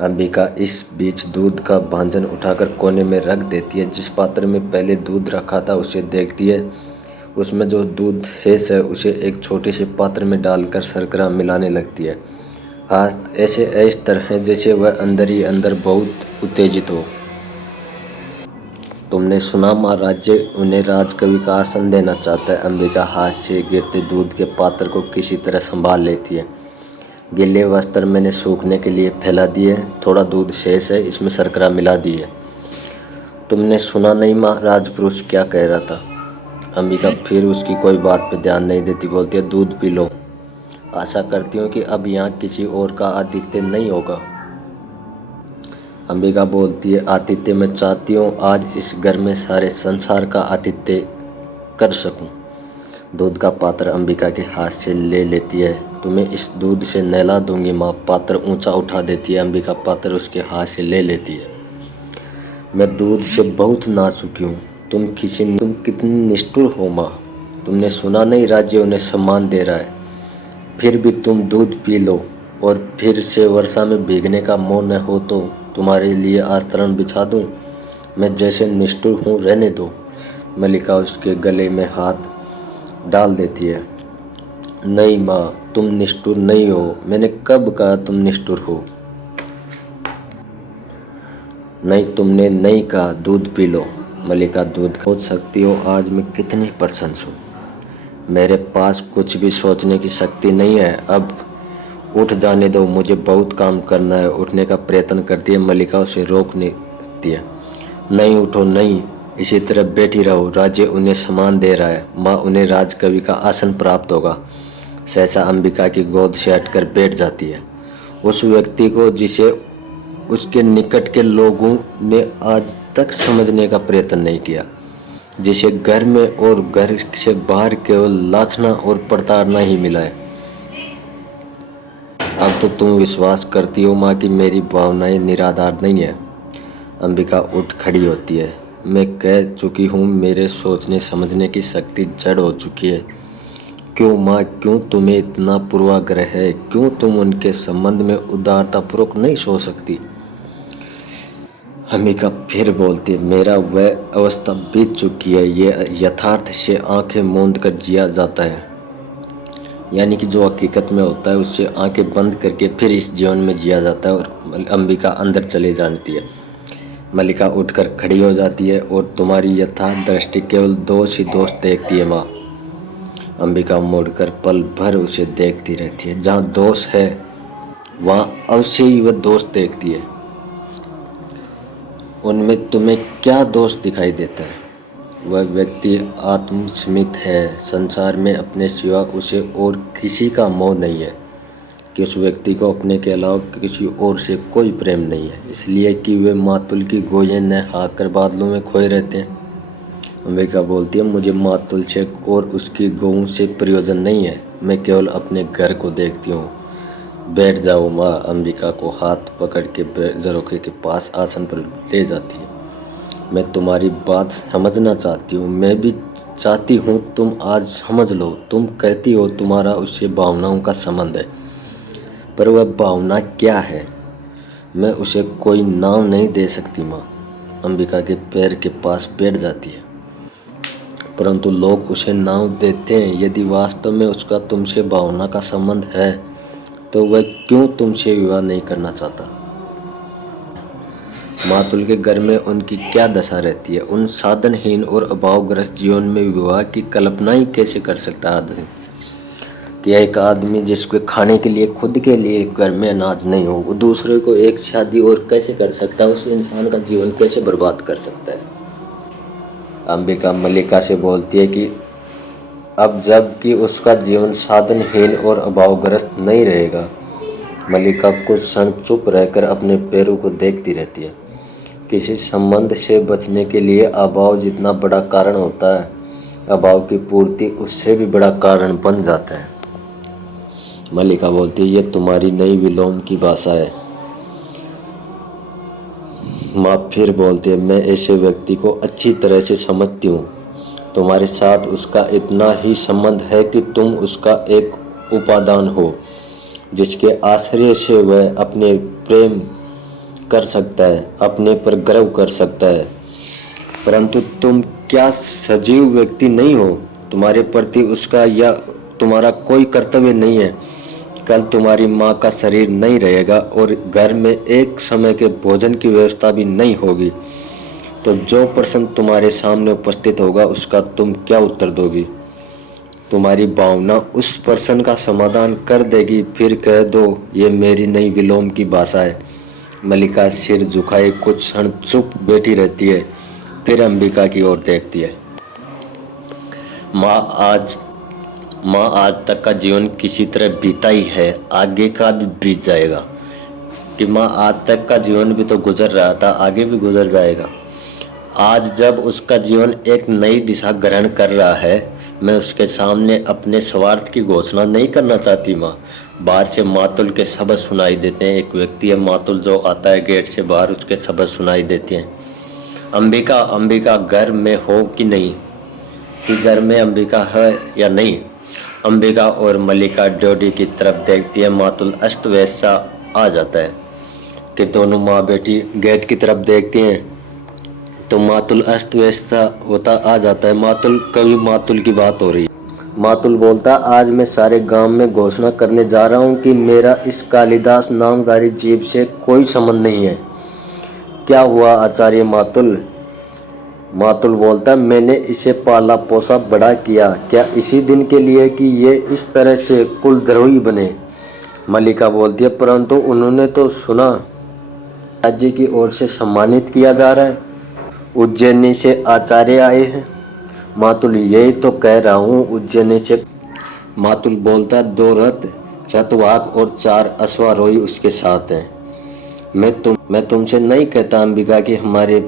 अंबिका इस बीच दूध का भांजन उठाकर कोने में रख देती है। जिस पात्र में पहले दूध रखा था उसे देखती है, उसमें जो दूध शेष है उसे एक छोटे से पात्र में डालकर शर्करा मिलाने लगती है। हाथ ऐसे इस तरह है जैसे वह अंदर ही अंदर बहुत उत्तेजित हो। तुमने सुना महाराज, उन्हें राजकवि का आसन देना चाहता है। अंबिका हाथ से गिरते दूध के पात्र को किसी तरह संभाल लेती है। गीले वस्त्र मैंने सूखने के लिए फैला दिए, थोड़ा दूध शेष है, इसमें शर्करा मिला दी है। तुमने सुना नहीं महाराज, पुरुष क्या कह रहा था? अंबिका फिर उसकी कोई बात पे ध्यान नहीं देती, बोलती है दूध पी लो। आशा करती हूँ कि अब यहाँ किसी और का आतिथ्य नहीं होगा। अंबिका बोलती है आतिथ्य मैं चाहती हूँ आज इस घर में सारे संसार का आतिथ्य कर सकूँ। दूध का पात्र अंबिका के हाथ से ले लेती है। तुम्हें इस दूध से नहला दूंगी माँ। पात्र ऊंचा उठा देती है। अंबिका पात्र उसके हाथ से ले लेती है। मैं दूध से बहुत ना चुकी हूँ। तुम कितनी निष्ठुर हो माँ। तुमने सुना नहीं राज्य उन्हें सम्मान दे रहा है, फिर भी तुम दूध पी लो और फिर से वर्षा में भीगने का मोह न हो तो तुम्हारे लिए आस्तरण बिछा दूं। मैं जैसे निष्ठुर हूँ रहने दो। मल्लिका उसके गले में हाथ डाल देती है। नहीं माँ, तुम निष्ठुर नहीं हो। मैंने कब कहा तुम निष्ठुर हो? नहीं, तुमने नहीं कहा। दूध पी लो। मल्लिका दूध सोच सकती हो आज मैं कितनी प्रसन्न हूँ। मेरे पास कुछ भी सोचने की शक्ति नहीं है। अब उठ जाने दो, मुझे बहुत काम करना है। उठने का प्रयत्न करती है। मल्लिका उसे रोकने देती है। नहीं उठो, नहीं, इसी तरह बैठी रहो। राज्य उन्हें सम्मान दे रहा है माँ, उन्हें राजकवि का आसन प्राप्त होगा। सहसा अंबिका की गोद से हटकर बैठ जाती है। उस व्यक्ति को जिसे उसके निकट के लोगों ने आज तक समझने का प्रयत्न नहीं किया, जिसे घर में और घर से बाहर केवल लाछना और प्रताड़ना ही मिला है। अब तो तुम विश्वास करती हो माँ कि मेरी भावनाएं निराधार नहीं है। अंबिका उठ खड़ी होती है। मैं कह चुकी हूँ, मेरे सोचने समझने की शक्ति जड़ हो चुकी है। क्यों माँ, क्यों तुम्हें इतना पूर्वाग्रह है? क्यों तुम उनके संबंध में उदारतापूर्वक नहीं सोच सकती? अंबिका फिर बोलती है, मेरा वह अवस्था बीत चुकी है। ये यथार्थ से आंखें मूंद कर जिया जाता है, यानी कि जो हकीकत में होता है उससे आंखें बंद करके फिर इस जीवन में जिया जाता है। और अंबिका अंदर चले जाती है। मल्लिका उठकर खड़ी हो जाती है और तुम्हारी यथा दृष्टि केवल दोष ही दोष देखती है माँ। अंबिका मुड़कर पल भर उसे देखती रहती है। जहाँ दोष है वहाँ अवश्य ही वह दोष देखती है। उनमें तुम्हें क्या दोष दिखाई देता है? वह व्यक्ति आत्मस्मित है। संसार में अपने सिवा उसे और किसी का मोह नहीं है कि उस व्यक्ति को अपने के अलावा किसी और से कोई प्रेम नहीं है, इसलिए कि वे मातुल की गोयें न हाकर बादलों में खोए रहते हैं। अंबिका बोलती है, मुझे मातुल से और उसकी गौं से प्रयोजन नहीं है। मैं केवल अपने घर को देखती हूँ। बैठ जाओ माँ। अंबिका को हाथ पकड़ के झरोखे के पास आसन पर ले जाती है। मैं तुम्हारी बात समझना चाहती हूँ। मैं भी चाहती हूँ तुम आज समझ लो। तुम कहती हो तुम्हारा उससे भावनाओं का संबंध है, पर वह भावना क्या है? मैं उसे कोई नाम नहीं दे सकती माँ। अंबिका के पैर के पास बैठ जाती है। परंतु लोग उसे नाम देते हैं। यदि वास्तव में उसका तुमसे भावना का संबंध है तो वह क्यों तुमसे विवाह नहीं करना चाहता? मातुल के घर में उनकी क्या दशा रहती है? उन साधनहीन और अभावग्रस्त जीवन में विवाह की कल्पना ही कैसे कर सकता आदमी? कि एक आदमी जिसके खाने के लिए, खुद के लिए घर में अनाज नहीं हो, वो दूसरे को एक शादी और कैसे कर सकता है? उस इंसान का जीवन कैसे बर्बाद कर सकता है? अंबिका मल्लिका से बोलती है कि अब जब कि उसका जीवन साधनहीन और अभावग्रस्त नहीं रहेगा। मल्लिका कुछ क्षण चुप रहकर अपने पैरों को देखती रहती है। किसी संबंध से बचने के लिए अभाव जितना बड़ा कारण होता है, अभाव की पूर्ति उससे भी बड़ा कारण बन जाता है। मल्लिका बोलती है, ये तुम्हारी नई विलोम की भाषा है। माँ फिर बोलती है, मैं ऐसे व्यक्ति को अच्छी तरह से समझती हूँ। तुम्हारे साथ उसका इतना ही संबंध है कि तुम उसका एक उपादान हो, जिसके आश्रय से वह अपने प्रेम कर सकता है, अपने पर गर्व कर सकता है। परंतु तुम क्या सजीव व्यक्ति नहीं हो? तुम्हारे प्रति उसका या तुम्हारा कोई कर्तव्य नहीं है। कल तुम्हारी माँ का शरीर नहीं रहेगा और घर में एक समय के भोजन की व्यवस्था भी नहीं होगी, तो जो प्रश्न तुम्हारे सामने उपस्थित होगा उसका तुम क्या उत्तर दोगी? तुम्हारी भावना उस प्रश्न का समाधान कर देगी, फिर कह दो ये मेरी नई विलोम की भाषा है। मल्लिका सिर झुकाए कुछ क्षण चुप बैठी रहती है, फिर अंबिका की ओर देखती है। माँ आज तक का जीवन किसी तरह बीता ही है, आगे का भी बीत जाएगा। कि माँ आज तक का जीवन भी तो गुजर रहा था, आगे भी गुजर जाएगा। आज जब उसका जीवन एक नई दिशा ग्रहण कर रहा है, मैं उसके सामने अपने स्वार्थ की घोषणा नहीं करना चाहती। माँ, बाहर से मातुल के शब्द सुनाई देते हैं। एक व्यक्ति है मातुल जो आता है गेट से बाहर, उसके शब्द सुनाई देते हैं। अंबिका घर में हो कि नहीं? कि घर में अंबिका है या नहीं? अंबिका और मल्लिका ड्योढ़ी की तरफ देखती है। मातुल अस्त व्यस्त सा आ जाता है कि दोनों माँ बेटी गेट की तरफ देखती हैं, तो मातुल अस्त व्यस्त होता आ जाता है। मातुल की बात हो रही है। मातुल बोलता, आज मैं सारे गांव में घोषणा करने जा रहा हूँ कि मेरा इस कालिदास नामधारी जीव से कोई संबंध नहीं है। क्या हुआ आचार्य मातुल? मातुल बोलता, मैंने इसे पाला पोसा बड़ा किया, क्या इसी दिन के लिए कि ये इस तरह से कुलद्रोही बने? मल्लिका बोलती है, परंतु उन्होंने तो सुना राज्य की ओर से सम्मानित किया जा रहा है, उज्जैनी से आचार्य आए हैं। मातुल, यही तो कह रहा हूँ, उज्जैनी से। मातुल बोलता, 2 रथवाहक और 4 अश्वारोही उसके साथ हैं। मैं तुमसे नहीं कहता अंबिका कि हमारे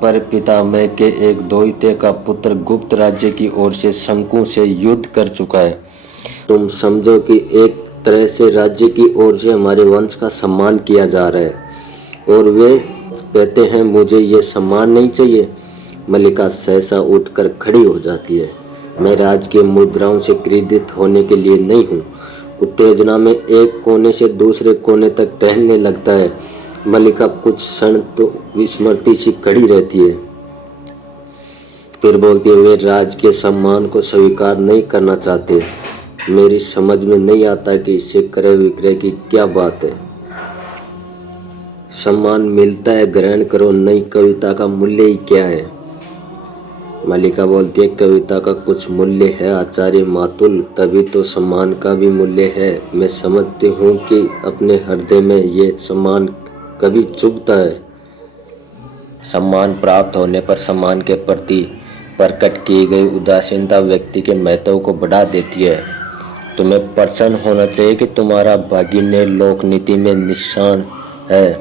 पर पितामह के एक दोहिते का पुत्र गुप्त राज्य की ओर से शंकु से युद्ध कर चुका है। तुम समझो कि एक तरह से राज्य की ओर से हमारे वंश का सम्मान किया जा रहा है, और वे कहते हैं मुझे ये सम्मान नहीं चाहिए। मल्लिका सहसा उठकर खड़ी हो जाती है। मैं राज के मुद्राओं से क्रोधित होने के लिए नहीं हूँ। उत्तेजना में एक कोने से दूसरे कोने तक टहलने लगता है। मल्लिका कुछ क्षण तो विस्मृति सी खड़ी रहती है, फिर बोलती है, वे राज के सम्मान को स्वीकार नहीं करना चाहते। मेरी समझ में नहीं आता कि इससे क्रय विक्रय की क्या बात है। सम्मान मिलता है, ग्रहण करो। नई कविता का मूल्य ही क्या है? मल्लिका बोलती है, कविता का कुछ मूल्य है आचार्य मातुल, तभी तो सम्मान का भी मूल्य है। मैं समझती हूँ कि अपने हृदय में ये सम्मान कभी चुभता है। सम्मान प्राप्त होने पर सम्मान के प्रति प्रकट की गई उदासीनता व्यक्ति के महत्व को बढ़ा देती है। तुम्हें प्रसन्न होना चाहिए कि तुम्हारा भागिन्य लोक नीति में निशान है।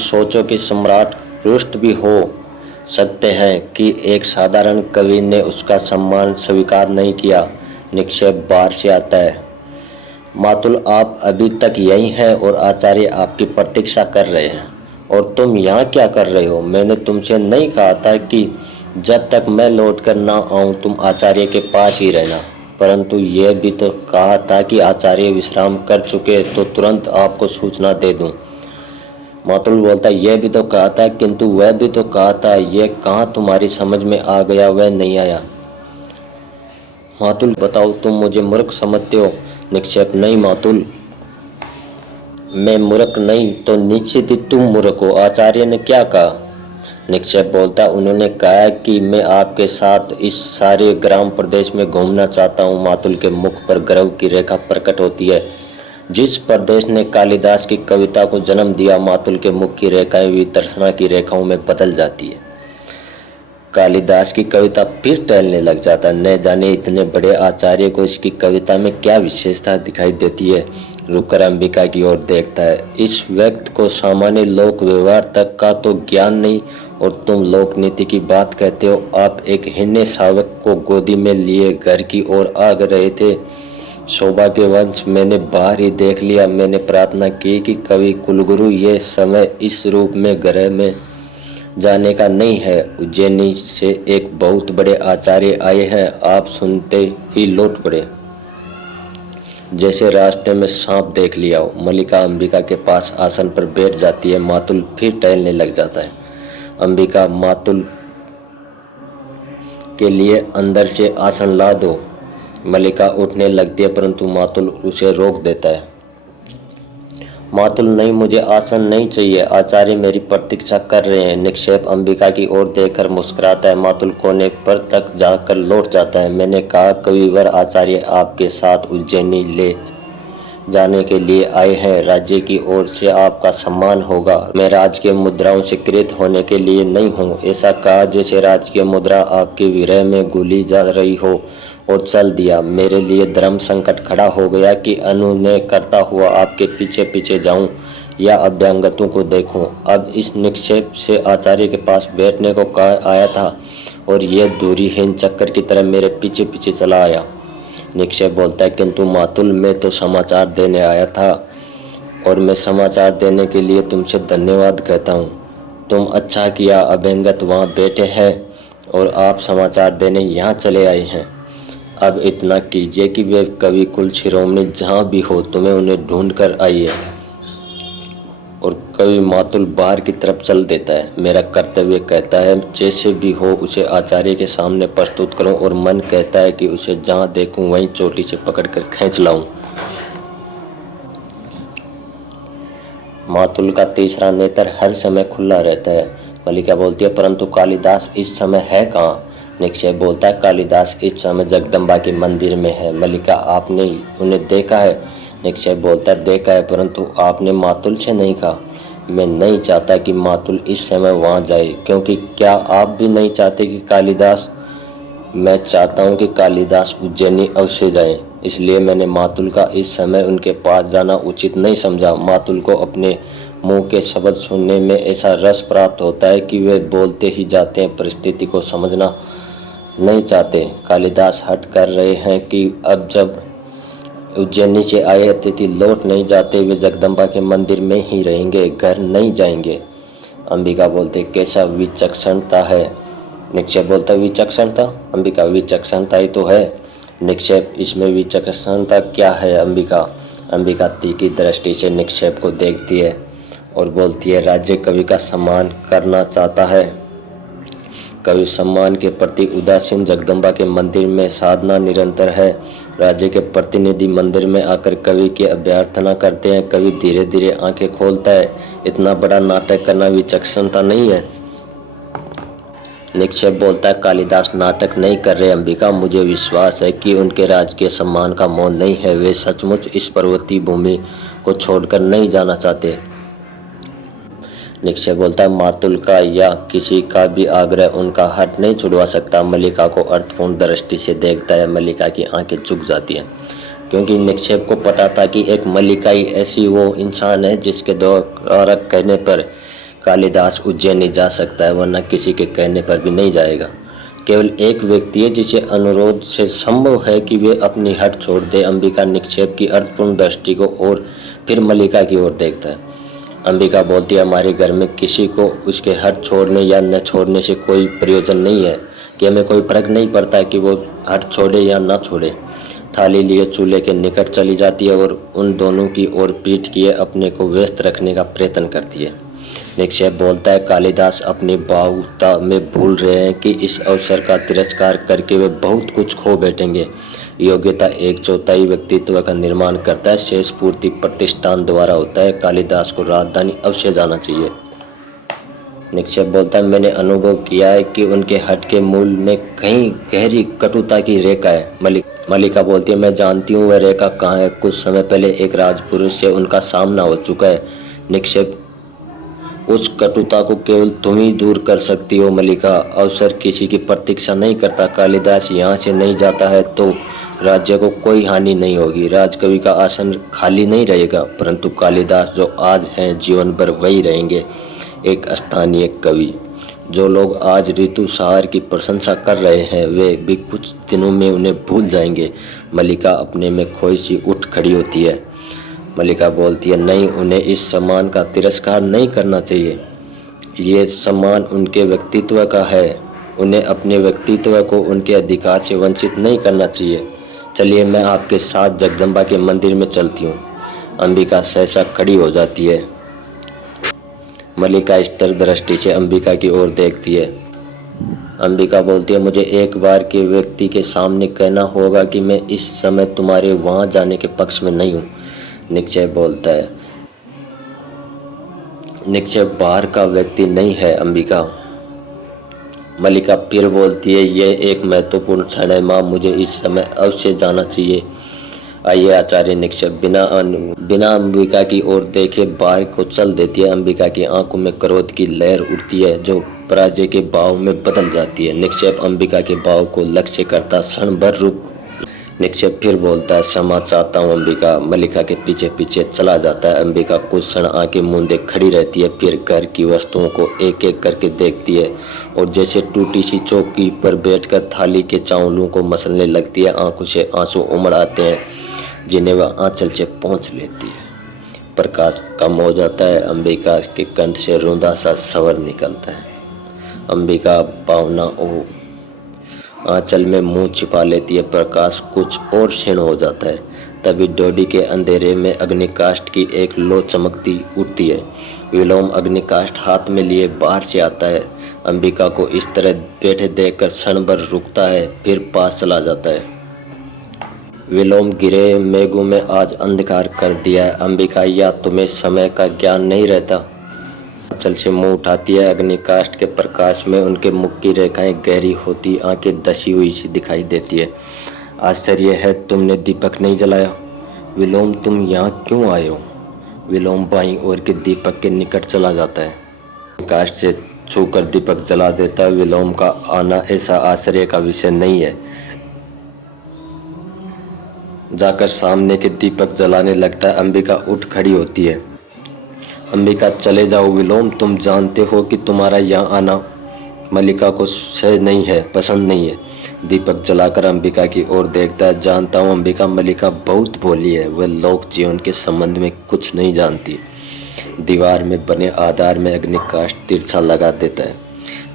सोचो कि सम्राट रुष्ट भी हो सकते हैं कि एक साधारण कवि ने उसका सम्मान स्वीकार नहीं किया। निक्षेप बाहर से आता है। मातुल, आप अभी तक यही हैं और आचार्य आपकी प्रतीक्षा कर रहे हैं, और तुम यहाँ क्या कर रहे हो? मैंने तुमसे नहीं कहा था कि जब तक मैं लौट कर ना आऊँ तुम आचार्य के पास ही रहना, परंतु यह भी तो कहा था कि आचार्य विश्राम कर चुके तो तुरंत आपको सूचना दे दूं। मातुल बोलता, यह भी तो कहा था, किंतु वह भी तो कहा था। यह कहाँ तुम्हारी समझ में आ गया? वह नहीं आया। मातुल, बताओ, तुम मुझे मूर्ख समझते हो? निक्षेप नहीं मातुल, मैं मूर्ख नहीं तो निश्चित ही तुम मूर्ख हो। आचार्य ने क्या कहा? निक्षेप बोलता, उन्होंने कहा कि मैं आपके साथ इस सारे ग्राम प्रदेश में घूमना चाहता हूँ। मातुल के मुख पर गर्व की रेखा प्रकट होती है। जिस प्रदेश ने कालिदास की कविता को जन्म दिया, मातुल के मुख की रेखाएं भी तर्सना की रेखाओं में बदल जाती है। कालिदास की कविता फिर टहलने लग जाता। न जाने इतने बड़े आचार्य को इसकी कविता में क्या विशेषता दिखाई देती है। रुककर अंबिका की ओर देखता है। इस व्यक्ति को सामान्य लोक व्यवहार तक का तो ज्ञान नहीं और तुम लोक नीति की बात कहते हो। आप एक हिन्ने शावक को गोदी में लिए घर की ओर आ रहे थे। सौभाग्यवंश मैंने बाहर ही देख लिया। मैंने प्रार्थना की कि कवि कुलगुरु ये समय इस रूप में ग्रह में जाने का नहीं है। उज्जैनी से एक बहुत बड़े आचार्य आए हैं। आप सुनते ही लौट पड़े, जैसे रास्ते में सांप देख लिया हो। मल्लिका अंबिका के पास आसन पर बैठ जाती है। मातुल फिर टहलने लग जाता है। अंबिका, मातुल के लिए अंदर से आसन ला दो। मल्लिका उठने लगती है परंतु मातुल उसे रोक देता है। मातुल, नहीं, मुझे आसन नहीं चाहिए। आचार्य मेरी प्रतीक्षा कर रहे हैं। निक्षेप अंबिका की ओर देखकर मुस्कुराता है। मातुल कोने पर तक जाकर लौट जाता है। मैंने कहा, कविवर आचार्य आपके साथ उज्जैनी ले जाने के लिए आए हैं। राज्य की ओर से आपका सम्मान होगा। मैं राजकीय मुद्राओं से कृत होने के लिए नहीं हूँ। ऐसा कहा जैसे राजकीय मुद्रा आपके विरह में घुली जा रही हो और चल दिया। मेरे लिए धर्म संकट खड़ा हो गया कि अनुनय करता हुआ आपके पीछे पीछे जाऊं या अभ्यांगतों को देखूं। अब इस निक्षेप से आचार्य के पास बैठने को कहा आया था और यह दूरीहीन चक्कर की तरह मेरे पीछे पीछे चला आया। निक्षेप बोलता है, किंतु मातुल, मैं तो समाचार देने आया था और मैं समाचार देने के लिए तुमसे धन्यवाद कहता हूँ। तुम अच्छा किया, अभ्यांगत वहाँ बैठे हैं और आप समाचार देने यहाँ चले आए हैं। अब इतना कीजिए कि वे कवि कुल शिरोमणि जहाँ भी हो तुम्हें उन्हें ढूंढ कर आइए। और कवि मातुल बाहर की तरफ चल देता है। मेरा कर्तव्य कहता है जैसे भी हो उसे आचार्य के सामने प्रस्तुत करूं और मन कहता है कि उसे जहाँ देखूं वहीं चोटी से पकड़कर खींच लाऊं। मातुल का तीसरा नेत्र हर समय खुला रहता है। मल्लिका बोलती है, परंतु कालिदास इस समय है कहाँ? निक्षेप बोलता है, कालिदास इस समय जगदम्बा के मंदिर में है। मल्लिका, आपने उन्हें देखा है? निक्षेप बोलता है, देखा है, परंतु आपने मातुल से नहीं कहा। मैं नहीं चाहता कि मातुल इस समय वहाँ जाए, क्योंकि क्या आप भी नहीं चाहते कि कालिदास? मैं चाहता हूँ कि कालिदास उज्जैनी अवश्य जाए, इसलिए मैंने मातुल का इस समय उनके पास जाना उचित नहीं समझा। मातुल को अपने मुंह के शब्द सुनने में ऐसा रस प्राप्त होता है कि वे बोलते ही जाते हैं, परिस्थिति को समझना नहीं चाहते। कालिदास हट कर रहे हैं कि अब जब उज्जैनी से आए अतिथि लौट नहीं जाते, वे जगदम्बा के मंदिर में ही रहेंगे, घर नहीं जाएंगे। अंबिका बोलते, कैसा विचक्षणता है। निक्षेप बोलता, विचक्षणता? अंबिका, विचक्षणता ही तो है। निक्षेप, इसमें विचक्षणता क्या है अंबिका? अंबिका तीखी दृष्टि से निक्षेप को देखती है और बोलती है, राज्य कवि का सम्मान करना चाहता है। कवि सम्मान के प्रति उदासीन। जगदम्बा के मंदिर में साधना निरंतर है। राज्य के प्रतिनिधि मंदिर में आकर कवि की अभ्यर्थना करते हैं। कवि धीरे धीरे आंखें खोलता है। इतना बड़ा नाटक करना विचक्षणता नहीं है। निक्षेप बोलता है, कालिदास नाटक नहीं कर रहे अंबिका। मुझे विश्वास है कि उनके राजकीय सम्मान का मोह नहीं है। वे सचमुच इस पर्वतीय भूमि को छोड़कर नहीं जाना चाहते। निक्षेप बोलता है, मातुल का या किसी का भी आग्रह उनका हट नहीं छुड़वा सकता। मल्लिका को अर्थपूर्ण दृष्टि से देखता है। मल्लिका की आंखें झुक जाती हैं, क्योंकि निक्षेप को पता था कि एक मल्लिका ही ऐसी वो इंसान है जिसके द्वारा कहने पर कालिदास उज्जैनी जा सकता है, वरना किसी के कहने पर भी नहीं जाएगा। केवल एक व्यक्ति है जिसे अनुरोध से संभव है कि वे अपनी हट छोड़ दे। अंबिका निक्षेप की अर्थपूर्ण दृष्टि को और फिर मल्लिका की ओर देखता है। अंबिका बोलती है, हमारे घर में किसी को उसके हट छोड़ने या न छोड़ने से कोई प्रयोजन नहीं है, कि हमें कोई फर्क नहीं पड़ता कि वो हट छोड़े या न छोड़े। थाली लिए चूल्हे के निकट चली जाती है और उन दोनों की ओर पीठ किए अपने को व्यस्त रखने का प्रयत्न करती है। निक्षेप बोलता है, कालिदास अपनी बाहुता में भूल रहे हैं कि इस अवसर का तिरस्कार करके वे बहुत कुछ खो बैठेंगे। योग्यता 1/4 व्यक्तित्व का निर्माण करता है, शेष पूर्ति प्रतिष्ठान द्वारा होता है। कालिदास को राजधानी अवश्य जाना चाहिए। निक्षेप बोलता है, मैंने अनुभव किया है कि उनके हट के मूल में कहीं गहरी कटुता की रेखा है। मल्लिका बोलती है, मैं जानती हूँ वह रेखा कहाँ है। कुछ समय पहले एक राजपुरुष से उनका सामना हो चुका है। निक्षेप, उस कटुता को केवल तुम ही दूर कर सकती हो मल्लिका। अवसर किसी की प्रतीक्षा नहीं करता। कालिदास यहाँ से नहीं जाता है तो राज्य को कोई हानि नहीं होगी। राजकवि का आसन खाली नहीं रहेगा, परंतु कालिदास जो आज हैं जीवन भर वही रहेंगे, एक स्थानीय कवि। जो लोग आज ऋतुसार की प्रशंसा कर रहे हैं वे भी कुछ दिनों में उन्हें भूल जाएंगे। मल्लिका अपने में खोई सी उठ खड़ी होती है। मल्लिका बोलती है, नहीं, उन्हें इस सम्मान का तिरस्कार नहीं करना चाहिए। ये सम्मान उनके व्यक्तित्व का है। उन्हें अपने व्यक्तित्व को उनके अधिकार से वंचित नहीं करना चाहिए। चलिए, मैं आपके साथ जगदम्बा के मंदिर में चलती हूँ। अंबिका सहसा खड़ी हो जाती है। मल्लिका स्थिर दृष्टि से अंबिका की ओर देखती है। अंबिका बोलती है, मुझे एक बार के व्यक्ति के सामने कहना होगा कि मैं इस समय तुम्हारे वहां जाने के पक्ष में नहीं हूँ। निक्षेप बोलता है, निक्षेप बाहर का व्यक्ति नहीं है अंबिका। मल्लिका फिर बोलती है, यह एक महत्वपूर्ण क्षण है माँ, मुझे इस समय अवश्य जाना चाहिए। आइए आचार्य। निक्षेप बिना अंबिका की ओर देखे बाहर को चल देती है। अंबिका की आंखों में क्रोध की लहर उठती है जो पराजय के भाव में बदल जाती है। निक्षेप अंबिका के भाव को लक्ष्य करता क्षण भर रुक। निक्षेप फिर बोलता है, क्षमा चाहता हूँ अंबिका। मल्लिका के पीछे पीछे चला जाता है। अंबिका कुछ क्षण आंखें मूंदे खड़ी रहती है, फिर घर की वस्तुओं को एक एक करके देखती है और जैसे टूटी सी चौकी पर बैठकर थाली के चावलों को मसलने लगती है। आंखों से आंसू उमड़ आते हैं जिन्हें वह आंचल से पोंछ लेती है। प्रकाश कम हो जाता है। अंबिका के कंठ से रूंधा सा स्वर निकलता है। अंबिका भावना ओ आंचल में मुंह छिपा लेती है। प्रकाश कुछ और क्षीण हो जाता है। तभी डोडी के अंधेरे में अग्निकाष्ठ की एक लो चमकती उठती है। विलोम अग्निकाष्ठ हाथ में लिए बाहर से आता है। अंबिका को इस तरह बैठे देखकर क्षण भर रुकता है, फिर पास चला जाता है। विलोम गिरे मेघों में आज अंधकार कर दिया है। अंबिका, या तुम्हें समय का ज्ञान नहीं रहता? आंचल से मुंह उठाती है। अग्निकाष्ठ के प्रकाश में उनके मुख की रेखाएं गहरी होती, आंखें धसी हुई सी दिखाई देती है। आश्चर्य है, तुमने दीपक नहीं जलाया। विलोम, तुम यहाँ क्यों आए हो? विलोम बाईं ओर के दीपक के निकट चला जाता है। काष्ठ से छूकर दीपक जला देता है। विलोम का आना ऐसा आश्चर्य का विषय नहीं है। जाकर सामने के दीपक जलाने लगता है। अंबिका उठ खड़ी होती है। अंबिका, चले जाओ विलोम, तुम जानते हो कि तुम्हारा यहाँ आना मल्लिका को सह नहीं है, पसंद नहीं है। दीपक जलाकर अंबिका की ओर देखता है। जानता हूँ अंबिका, मल्लिका बहुत भोली है। वह लोक जीवन के संबंध में कुछ नहीं जानती। दीवार में बने आधार में अग्निकाष्ठ तिरछा लगा देता है।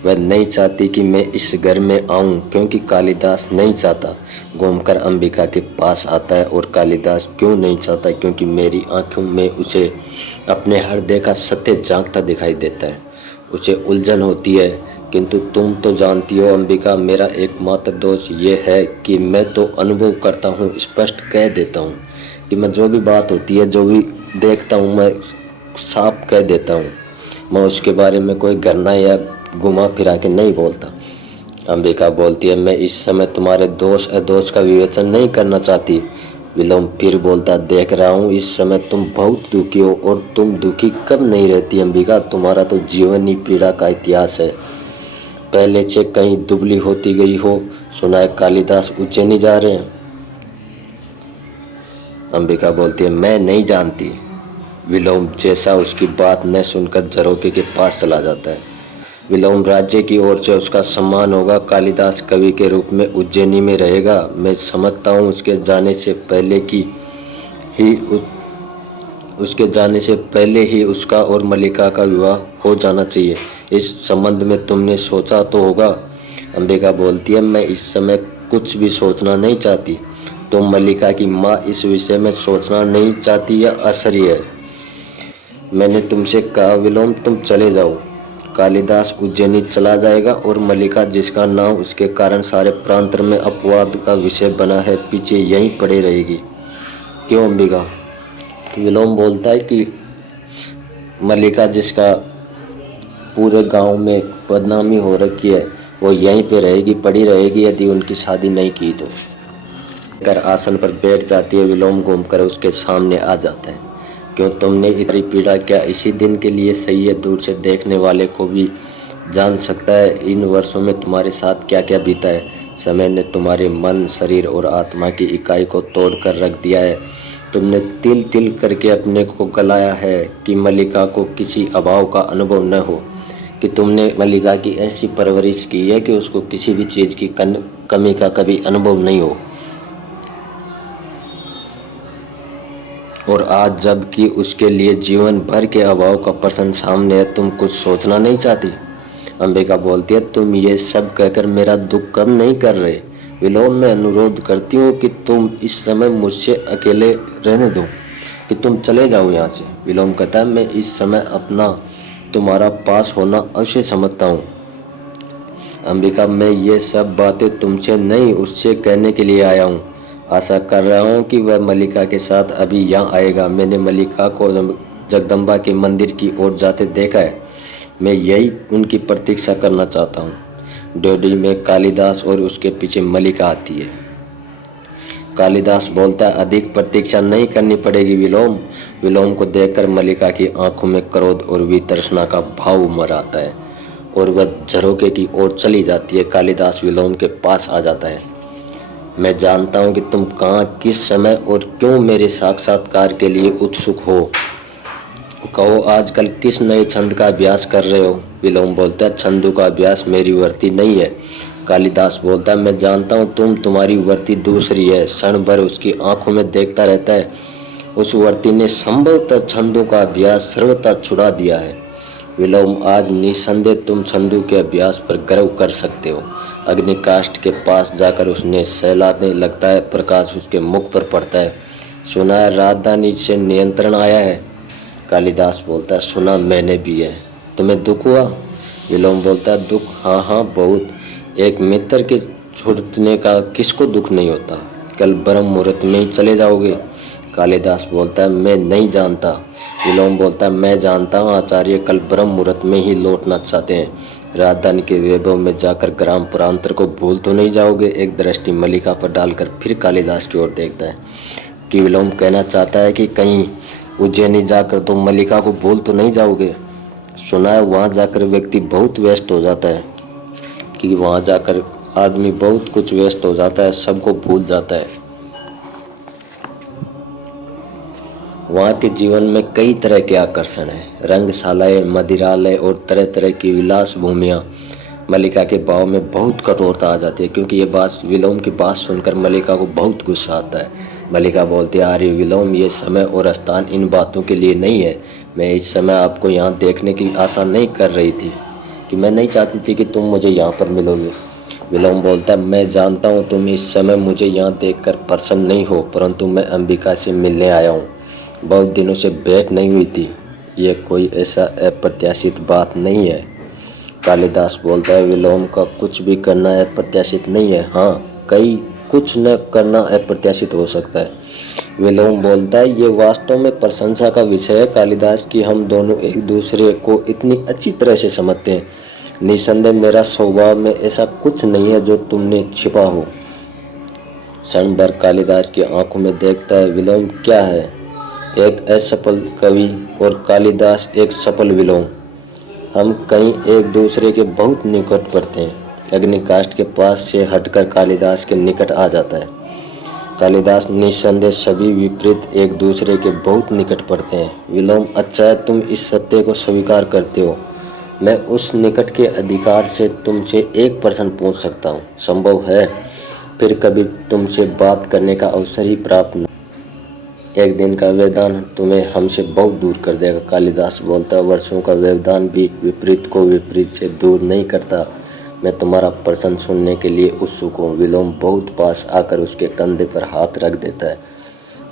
वह नहीं चाहती कि मैं इस घर में आऊं, क्योंकि कालिदास नहीं चाहता। घूमकर अंबिका के पास आता है। और कालिदास क्यों नहीं चाहता? क्योंकि मेरी आंखों में उसे अपने हृदय का सत्य झांकता दिखाई देता है। उसे उलझन होती है। किंतु तुम तो जानती हो अंबिका, मेरा एकमात्र दोष ये है कि मैं तो अनुभव करता हूँ, स्पष्ट कह देता हूँ कि मैं जो भी बात होती है, जो भी देखता हूँ, मैं साफ कह देता हूँ। मैं उसके बारे में कोई गणना या घुमा फिरा के नहीं बोलता। अंबिका बोलती है, मैं इस समय तुम्हारे दोष अदोष का विवेचन नहीं करना चाहती। विलोम फिर बोलता, देख रहा हूँ इस समय तुम बहुत दुखी हो, और तुम दुखी कब नहीं रहती अंबिका? तुम्हारा तो जीवन ही पीड़ा का इतिहास है। पहले से कहीं दुबली होती गई हो। सुना है कालिदास उज्जैनी जा रहे हैं। अंबिका बोलती है, मैं नहीं जानती। विलोम जैसा उसकी बात न सुनकर झरोखे के पास चला जाता है। विलोम राज्य की ओर से उसका सम्मान होगा। कालिदास कवि के रूप में उज्जैनी में रहेगा। मैं समझता हूँ उसके जाने से पहले ही उसका और मल्लिका का विवाह हो जाना चाहिए। इस संबंध में तुमने सोचा तो होगा। अंबिका बोलती है, मैं इस समय कुछ भी सोचना नहीं चाहती। तुम मल्लिका की माँ इस विषय में सोचना नहीं चाहती, यह आश्चर्य है। मैंने तुमसे कहा विलोम, तुम चले जाओ। कालिदास उज्जैनी चला जाएगा और मल्लिका, जिसका नाम उसके कारण सारे प्रांत में अपवाद का विषय बना है, पीछे यहीं पड़े रहेगी। क्यों अंबिका? विलोम बोलता है कि मल्लिका, जिसका पूरे गांव में बदनामी हो रखी है, वो यहीं पे रहेगी, पड़ी रहेगी यदि उनकी शादी नहीं की तो। कर आसन पर बैठ जाती है। विलोम घूमकर उसके सामने आ जाता है। क्यों तुमने इतनी पीड़ा, क्या इसी दिन के लिए सही है? दूर से देखने वाले को भी जान सकता है इन वर्षों में तुम्हारे साथ क्या क्या बीता है। समय ने तुम्हारे मन, शरीर और आत्मा की इकाई को तोड़ कर रख दिया है। तुमने तिल तिल करके अपने को गलाया है कि मल्लिका को किसी अभाव का अनुभव न हो, कि तुमने मल्लिका की ऐसी परवरिश की है कि उसको किसी भी चीज़ की कमी का कभी अनुभव नहीं हो। और आज जबकि उसके लिए जीवन भर के अभाव का प्रश्न सामने है, तुम कुछ सोचना नहीं चाहती? अंबिका बोलती है, तुम ये सब कहकर मेरा दुख कम नहीं कर रहे। विलोम, मैं अनुरोध करती हूँ कि तुम इस समय मुझसे अकेले रहने दो, कि तुम चले जाओ यहाँ से। विलोम कहता है, मैं इस समय अपना तुम्हारा पास होना अवश्य समझता हूँ। अंबिका, मैं ये सब बातें तुमसे नहीं, उससे कहने के लिए आया हूँ। आशा कर रहा हूँ कि वह मल्लिका के साथ अभी यहाँ आएगा। मैंने मल्लिका को जगदम्बा के मंदिर की ओर जाते देखा है। मैं यही उनकी प्रतीक्षा करना चाहता हूँ। ड्योढ़ी में कालिदास और उसके पीछे मल्लिका आती है। कालिदास बोलता है, अधिक प्रतीक्षा नहीं करनी पड़ेगी विलोम। विलोम को देखकर मल्लिका की आंखों में क्रोध और वितृष्णा का भाव उमड़ आता है और वह झरोके की ओर चली जाती है। कालिदास विलोम के पास आ जाता है। मैं जानता हूँ कि तुम कहाँ, किस समय और क्यों मेरे साक्षात्कार के लिए उत्सुक हो। कहो, आजकल किस नए छंद का अभ्यास कर रहे हो? विलोम बोलता है, छंदों का अभ्यास मेरी वृत्ति नहीं है। कालिदास बोलता है, मैं जानता हूँ तुम्हारी वृत्ति दूसरी है। क्षण भर उसकी आंखों में देखता रहता है। उस वृत्ति ने संभवतः छंदों का अभ्यास सर्वथा छुड़ा दिया है। विलोम, आज निसंदेह तुम छंदों के अभ्यास पर गर्व कर सकते हो। अग्निकाष्ठ के पास जाकर उसने सहलाने लगता है। प्रकाश उसके मुख पर पड़ता है। सुना है राजधानी से नियंत्रण आया है? कालिदास बोलता है, सुना मैंने भी है। तुम्हें दुख हुआ? विलोम बोलता है, दुख? हाँ हाँ, बहुत। एक मित्र के छूटने का किसको दुख नहीं होता। कल ब्रह्म मुहूर्त में ही चले जाओगे? कालिदास बोलता है, मैं नहीं जानता। विलोम बोलता है, मैं जानता हूँ, आचार्य कल ब्रह्म मुहूर्त में ही लौटना चाहते हैं। राजधानी के वैभव में जाकर ग्राम प्रांतर को भूल तो नहीं जाओगे? एक दृष्टि मल्लिका पर डालकर फिर कालिदास की ओर देखता है कि विलोम कहना चाहता है कि कहीं उज्जैनी जाकर तुम मल्लिका को भूल तो नहीं जाओगे। सुना है वहाँ जाकर व्यक्ति बहुत व्यस्त हो जाता है, कि वहाँ जाकर आदमी बहुत कुछ व्यस्त हो जाता है, सबको भूल जाता है। वहाँ के जीवन में कई तरह के आकर्षण हैं, रंगशालाएं, मदिरालय और तरह तरह की विलास भूमियाँ। मल्लिका के भाव में बहुत कठोरता आ जाती है, क्योंकि ये बात, विलोम की बात सुनकर मल्लिका को बहुत गुस्सा आता है। मल्लिका बोलती है, अरे विलोम, ये समय और स्थान इन बातों के लिए नहीं है। मैं इस समय आपको यहाँ देखने की आशा नहीं कर रही थी, कि मैं नहीं चाहती थी कि तुम मुझे यहाँ पर मिलोगे। विलोम बोलता है, मैं जानता हूँ तुम इस समय मुझे यहाँ देखकर प्रसन्न नहीं हो, परंतु मैं अंबिका से मिलने आया हूँ। बहुत दिनों से भेंट नहीं हुई थी। ये कोई ऐसा अप्रत्याशित बात नहीं है। कालिदास बोलता है, विलोम का कुछ भी करना अप्रत्याशित नहीं है। हाँ, कई कुछ न करना अप्रत्याशित हो सकता है। विलोम बोलता है, ये वास्तव में प्रशंसा का विषय है कालिदास, कि हम दोनों एक दूसरे को इतनी अच्छी तरह से समझते हैं। निसंदेह मेरा स्वभाव में ऐसा कुछ नहीं है जो तुमने छिपा हो। क्षण भर कालिदास की आंखों में देखता है। विलोम क्या है? एक असफल कवि और कालिदास एक सफल विलोम। हम कहीं एक दूसरे के बहुत निकट पड़ते हैं। अग्निकाष्ठ के पास से हटकर कालिदास के निकट आ जाता है। कालिदास निसंदेह सभी विपरीत एक दूसरे के बहुत निकट पड़ते हैं। विलोम, अच्छा है तुम इस सत्य को स्वीकार करते हो। मैं उस निकट के अधिकार से तुमसे एक प्रश्न पूछ सकता हूँ, संभव है? फिर कभी तुमसे बात करने का अवसर ही प्राप्त नहीं। एक दिन का व्यवधान तुम्हें हमसे बहुत दूर कर देगा। कालिदास बोलता है, वर्षों का व्यवधान भी विपरीत को विपरीत से दूर नहीं करता। मैं तुम्हारा प्रश्न सुनने के लिए उत्सुक हूँ। विलोम बहुत पास आकर उसके कंधे पर हाथ रख देता है।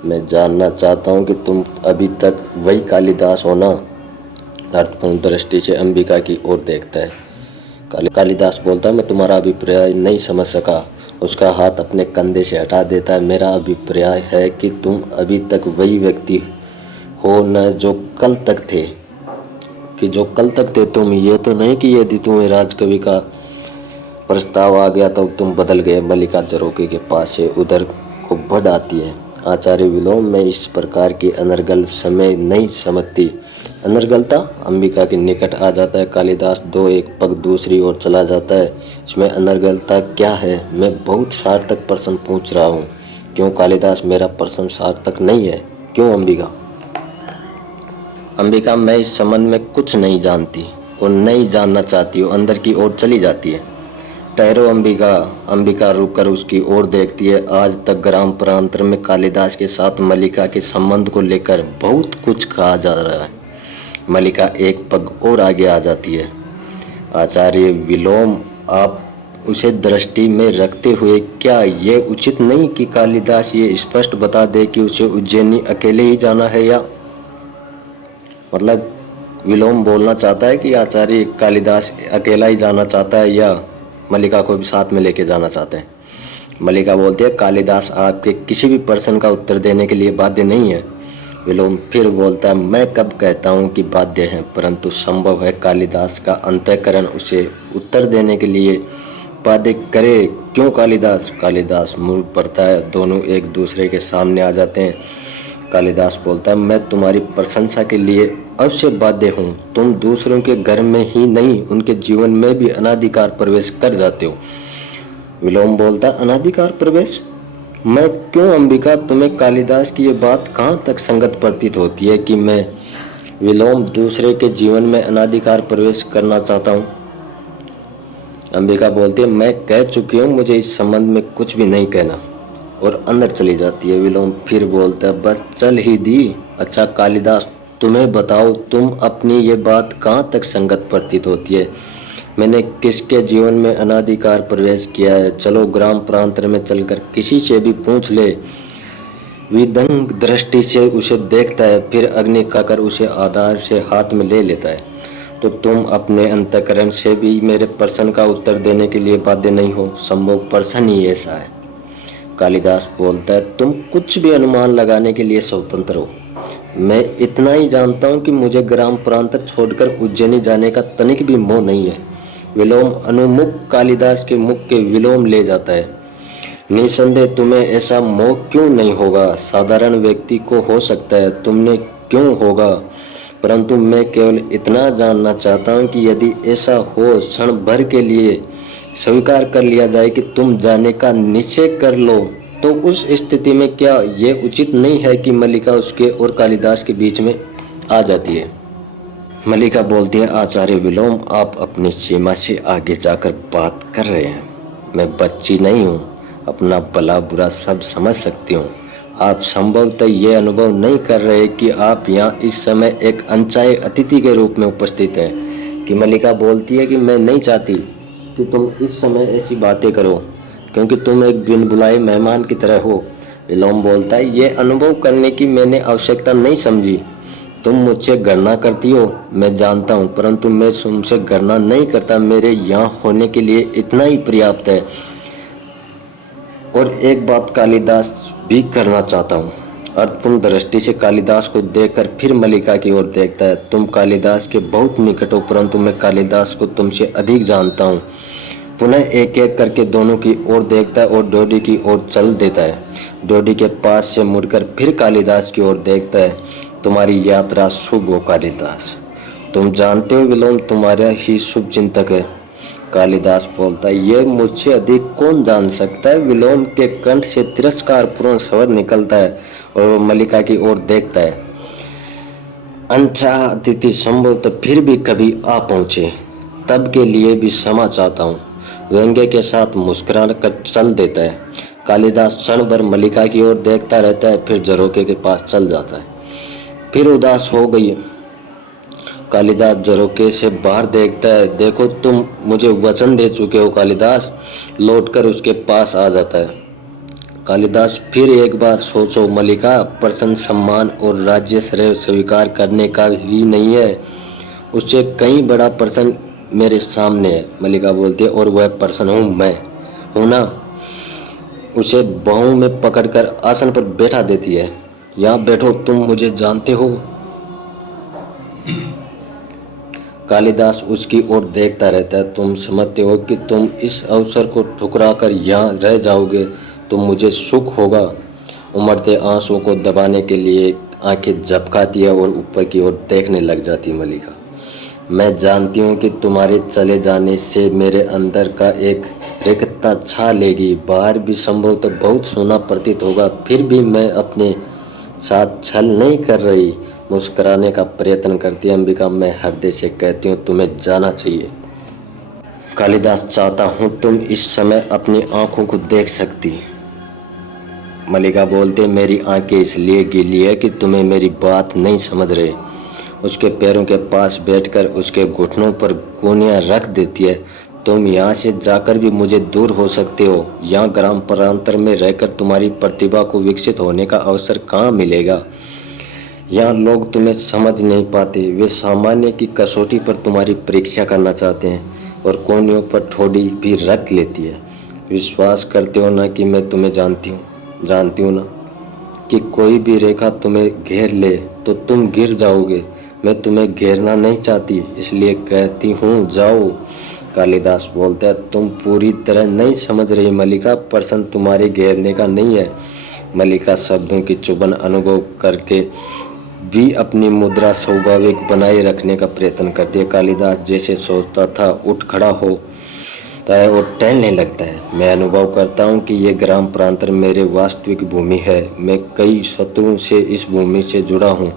मैं जानना चाहता हूँ कि तुम अभी तक वही कालिदास हो ना? अर्थपूर्ण दृष्टि से अंबिका की ओर देखता है। कालिदास बोलता है, मैं तुम्हारा अभिप्राय नहीं समझ सका। उसका हाथ अपने कंधे से हटा देता है। मेरा अभिप्राय है कि तुम अभी तक वही व्यक्ति हो न जो कल तक थे, तुम। ये तो नहीं कि यदि तुम्हें राजकवि का प्रस्ताव आ गया तो तुम बदल गए। मल्लिका झरोखे के पास से उधर को बढ़ आती है। आचार्य विलोम में इस प्रकार की अनर्गल समय नहीं समझती। अनर्गलता अंबिका के निकट आ जाता है। कालिदास दो एक पग दूसरी ओर चला जाता है। इसमें अनर्गलता क्या है? मैं बहुत सार्थक प्रश्न पूछ रहा हूँ। क्यों कालिदास? मेरा प्रश्न सार्थक नहीं है। क्यों अंबिका? अंबिका, मैं इस संबंध में कुछ नहीं जानती और नहीं जानना चाहती हूँ। अंदर की ओर चली जाती है। ठहरो अंबिका। अंबिका रुककर उसकी ओर देखती है। आज तक ग्राम प्रांतर में कालिदास के साथ मल्लिका के संबंध को लेकर बहुत कुछ कहा जा रहा है। मल्लिका एक पग और आगे आ जाती है। आचार्य विलोम, आप उसे दृष्टि में रखते हुए क्या ये उचित नहीं कि कालिदास ये स्पष्ट बता दे कि उसे उज्जैनी अकेले ही जाना है? या मतलब विलोम बोलना चाहता है कि आचार्य कालिदास अकेला ही जाना चाहता है या मल्लिका को भी साथ में लेके जाना चाहते हैं? मल्लिका बोलती है, कालिदास आपके किसी भी प्रश्न का उत्तर देने के लिए बाध्य नहीं है। विलोम फिर बोलता है, मैं कब कहता हूँ कि बाध्य है, परंतु संभव है कालिदास का अंतःकरण उसे उत्तर देने के लिए बाध्य करे। क्यों कालिदास? कालिदास मूर्ख पड़ता है। दोनों एक दूसरे के सामने आ जाते हैं। कालिदास बोलता है, मैं तुम्हारी प्रशंसा के लिए अवश्य बाध्य हूँ। तुम दूसरों के घर में ही नहीं, उनके जीवन में भी अनाधिकार प्रवेश कर जाते हो। विलोम बोलता है, अनाधिकार प्रवेश? मैं क्यों अंबिका? तुम्हें कालिदास की ये बात कहाँ तक संगत प्रतीत होती है कि मैं विलोम दूसरे के जीवन में अनाधिकार प्रवेश करना चाहता हूँ? अंबिका बोलती है, मैं कह चुकी हूँ, मुझे इस संबंध में कुछ भी नहीं कहना, और अंदर चली जाती है। विलोम फिर बोलता है, बस चल ही दी। अच्छा कालिदास, तुम्हें बताओ, तुम अपनी ये बात कहाँ तक संगत प्रतीत होती है? मैंने किसके जीवन में अनाधिकार प्रवेश किया है? चलो ग्राम प्रांतर में चलकर किसी से भी पूछ ले। विदंग दृष्टि से उसे देखता है, फिर अग्नि खाकर उसे आधार से हाथ में ले लेता है। तो तुम अपने अंतःकरण से भी मेरे प्रश्न का उत्तर देने के लिए बाध्य नहीं हो। संभव प्रश्न ही ऐसा है। कालिदास बोलता है, तुम कुछ भी अनुमान लगाने के लिए स्वतंत्र हो। मैं इतना ही जानता हूँ कि मुझे ग्राम प्रांतर छोड़कर उज्जैनी जाने का तनिक भी मोह नहीं है। विलोम अनुमुख कालिदास के मुख के विलोम ले जाता है। निसंदेह तुम्हें ऐसा मोह क्यों नहीं होगा? साधारण व्यक्ति को हो सकता है, तुमने क्यों होगा? परंतु मैं केवल इतना जानना चाहता हूँ कि यदि ऐसा हो, क्षण भर के लिए स्वीकार कर लिया जाए कि तुम जाने का निश्चय कर लो, तो उस स्थिति में क्या ये उचित नहीं है कि मल्लिका उसके और कालिदास के बीच में आ जाती है? मल्लिका बोलती है, आचार्य विलोम, आप अपनी सीमा से आगे जाकर बात कर रहे हैं। मैं बच्ची नहीं हूँ, अपना भला बुरा सब समझ सकती हूँ। आप संभवतः ये अनुभव नहीं कर रहे कि आप यहाँ इस समय एक अनचाहे अतिथि के रूप में उपस्थित हैं। कि मल्लिका बोलती है कि मैं नहीं चाहती कि तुम इस समय ऐसी बातें करो, क्योंकि तुम एक बिन बुलाए मेहमान की तरह हो। विलोम बोलता है, ये अनुभव करने की मैंने आवश्यकता नहीं समझी। तुम मुझसे घृणा करती हो, मैं जानता हूँ, परंतु मैं तुमसे घृणा नहीं करता। मेरे यहाँ होने के लिए इतना ही पर्याप्त है। और एक बात कालिदास भी करना चाहता हूँ। अर्थपूर्ण दृष्टि से कालिदास को देखकर फिर मल्लिका की ओर देखता है। तुम कालिदास के बहुत निकट हो, परंतु मैं कालिदास को तुमसे अधिक जानता हूँ। पुनः एक एक करके दोनों की ओर देखता है और डोडी की ओर चल देता है। डोडी के पास से मुड़कर फिर कालिदास की ओर देखता है। तुम्हारी यात्रा शुभ हो कालिदास। तुम जानते हो विलोम तुम्हारा ही शुभ चिंतक है। कालिदास बोलता है, ये मुझसे अधिक कौन जान सकता है? विलोम के कंठ से तिरस्कार पूर्ण स्वर निकलता है और वो मल्लिका की ओर देखता है। अनचाहा अतिथि संभवतः फिर भी कभी आ पहुंचे, तब के लिए भी क्षमा चाहता हूँ। व्यंग्य के साथ मुस्कुरा कर चल देता है। कालिदास क्षण भर मल्लिका की ओर देखता रहता है, फिर झरोखे के पास चल जाता है। फिर उदास हो गई। कालिदास झरोखे से बाहर देखता है। देखो, तुम मुझे वचन दे चुके हो कालिदास। लौटकर उसके पास आ जाता है। कालिदास फिर एक बार सोचो मल्लिका, प्रसन्न सम्मान और राज्य श्रेय स्वीकार करने का ही नहीं है, उससे कई बड़ा पर्सन मेरे सामने है। मल्लिका बोलती है, और वह पर्सन हूँ मैं, हूँ ना। उसे बाहों में पकड़कर आसन पर बैठा देती है। यहाँ बैठो, तुम मुझे जानते हो। कालिदास उसकी ओर देखता रहता है। तुम समझते हो कि तुम इस अवसर को ठुकराकर यहाँ रह जाओगे तो मुझे सुख होगा। उमड़ते आंसुओं को दबाने के लिए आंखें झपकाती है और ऊपर की ओर देखने लग जाती है मल्लिका। मैं जानती हूँ कि तुम्हारे चले जाने से मेरे अंदर का एक रिक्तता छा लेगी। बाहर भी संभव तो बहुत सोना प्रतीत होगा, फिर भी मैं अपने साथ छल नहीं कर रही। मुस्कुराने का प्रयत्न करती है अंबिका। मैं हृदय से कहती हूँ तुम्हें जाना चाहिए। कालिदास, चाहता हूँ तुम इस समय अपनी आंखों को देख सकती। मल्लिका बोलते, मेरी आंखें इसलिए गीली है कि तुम्हें मेरी बात नहीं समझ रहे। उसके पैरों के पास बैठकर उसके घुटनों पर गोनियां रख देती है। तुम यहाँ से जाकर भी मुझे दूर हो सकते हो। यहाँ ग्राम प्रांतर में रहकर तुम्हारी प्रतिभा को विकसित होने का अवसर कहाँ मिलेगा। यहाँ लोग तुम्हें समझ नहीं पाते। वे सामान्य की कसौटी पर तुम्हारी परीक्षा करना चाहते हैं और कोनियों पर ठोड़ी भी रख लेती है। विश्वास करते हो ना कि मैं तुम्हें जानती हूँ ना कि कोई भी रेखा तुम्हें घेर ले तो तुम गिर जाओगे। मैं तुम्हें घेरना नहीं चाहती, इसलिए कहती हूँ जाओ। कालिदास बोलता है, तुम पूरी तरह नहीं समझ रही मल्लिका। प्रश्न तुम्हारे घेरने का नहीं है। मल्लिका शब्दों की चुभन अनुभव करके भी अपनी मुद्रा स्वाभाविक बनाए रखने का प्रयत्न करती है। कालिदास जैसे सोचता था उठ खड़ा होता है और टहलने लगता है। मैं अनुभव करता हूँ कि ये ग्राम प्रांतर मेरे वास्तविक भूमि है। मैं कई शत्रुओं से इस भूमि से जुड़ा हूँ।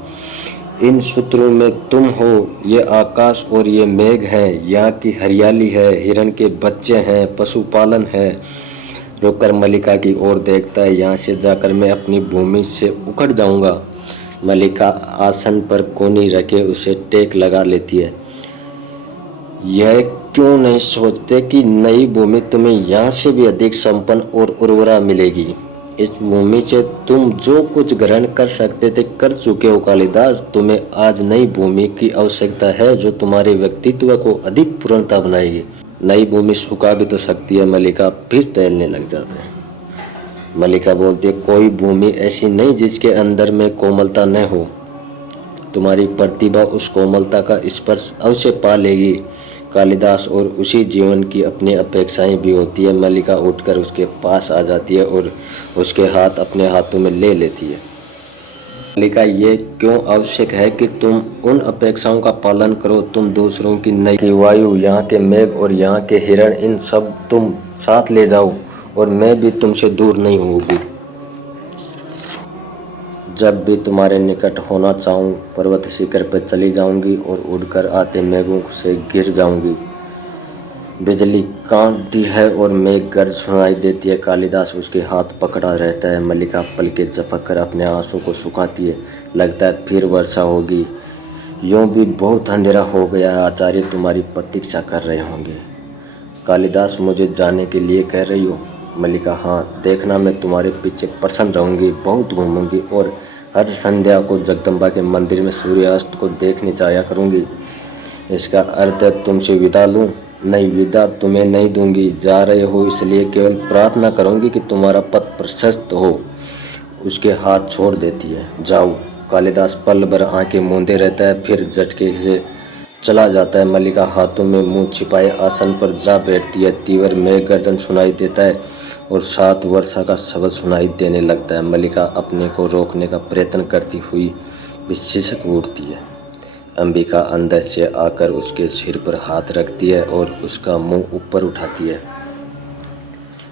इन सूत्रों में तुम हो, ये आकाश और ये मेघ हैं, यहाँ की हरियाली है, हिरण के बच्चे हैं, पशुपालन है। रुककर मल्लिका की ओर देखता है। यहाँ से जाकर मैं अपनी भूमि से उखड़ जाऊंगा। मल्लिका आसन पर कोनी रखे उसे टेक लगा लेती है। यह क्यों नहीं सोचते कि नई भूमि तुम्हें यहाँ से भी अधिक संपन्न और उर्वरा मिलेगी। इस भूमि से तुम जो कुछ ग्रहण कर सकते थे कर चुके हो कालिदास। तुम्हें आज नई भूमि की आवश्यकता है जो तुम्हारे व्यक्तित्व को अधिक पूर्णता बनाएगी। नई भूमि सुखा भी तो सकती है। मल्लिका फिर टहलने लग जाते हैं। मल्लिका बोलती है, कोई भूमि ऐसी नहीं जिसके अंदर में कोमलता न हो। तुम्हारी प्रतिभा उस कोमलता का स्पर्श अवश्य पा लेगी कालिदास, और उसी जीवन की अपनी अपेक्षाएं भी होती है। मल्लिका उठकर उसके पास आ जाती है और उसके हाथ अपने हाथों में ले लेती है। मल्लिका, ये क्यों आवश्यक है कि तुम उन अपेक्षाओं का पालन करो। तुम दूसरों की नई वायु, यहाँ के मेघ और यहाँ के हिरण, इन सब तुम साथ ले जाओ और मैं भी तुमसे दूर नहीं होगी। जब भी तुम्हारे निकट होना चाहूँ पर्वत शिखर पर चली जाऊंगी और उड़कर आते मेघों से गिर जाऊंगी। बिजली कांपती है और मेघ गर्ज सुनाई देती है। कालिदास उसके हाथ पकड़ा रहता है। मल्लिका पलकें झपककर अपने आंसू को सुखाती है। लगता है फिर वर्षा होगी। यूं भी बहुत अंधेरा हो गया है। आचार्य तुम्हारी प्रतीक्षा कर रहे होंगे। कालिदास, मुझे जाने के लिए कह रही हो। मल्लिका, हाँ, देखना मैं तुम्हारे पीछे प्रसन्न रहूंगी, बहुत घूमूंगी और हर संध्या को जगदम्बा के मंदिर में सूर्यास्त को देखने जाया करूंगी। इसका अर्थ है तुमसे विदा लूं? नहीं, विदा तुम्हें नहीं दूंगी। जा रहे हो इसलिए केवल प्रार्थना करूंगी कि तुम्हारा पथ प्रशस्त हो। उसके हाथ छोड़ देती है। जाओ। कालिदास पल भर आंखें मूंदे रहता है, फिर झटके से चला जाता है। मल्लिका हाथों में मुंह छिपाए आसन पर जा बैठती है। तीव्र मेघ गर्जन सुनाई देता है और साथ वर्षा का शब्द सुनाई देने लगता है। मल्लिका अपने को रोकने का प्रयत्न करती हुई बेझिझक उठती है। अंबिका अंदर से आकर उसके सिर पर हाथ रखती है और उसका मुंह ऊपर उठाती है।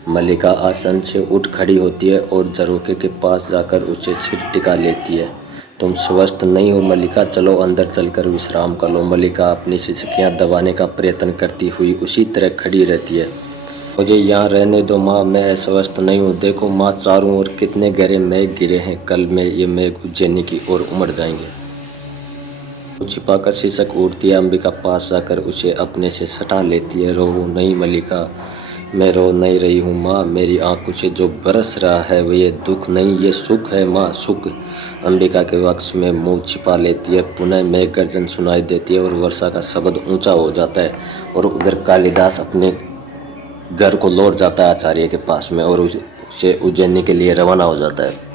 मल्लिका आसन से उठ खड़ी होती है और झरोखे के पास जाकर उसे सिर टिका लेती है। तुम स्वस्थ नहीं हो मल्लिका, चलो अंदर चलकर विश्राम कर लो। मल्लिका अपनी सिसकियां दबाने का प्रयत्न करती हुई उसी तरह खड़ी रहती है। मुझे यहाँ रहने दो माँ, मैं अस्वस्थ नहीं हूँ। देखो माँ, चारों ओर कितने गहरे मेघ गिरे हैं। कल में ये मेघ उज्जैनी की ओर उमड़ जाएंगे। छिपाकर सिसक उठती है। अंबिका पास जाकर उसे अपने से सटा लेती है। रो नहीं मल्लिका, मैं रो नहीं रही हूँ माँ, मेरी आंखों से जो बरस रहा है वो ये दुख नहीं, ये सुख है माँ, सुख। अंबिका के वक्ष में मुंह छिपा लेती है, पुनः मेघ गर्जन सुनाई देती है और वर्षा का शब्द ऊंचा हो जाता है। और उधर कालिदास अपने घर को लौट जाता है आचार्य के पास में और उसे उज्जैनी के लिए रवाना हो जाता है।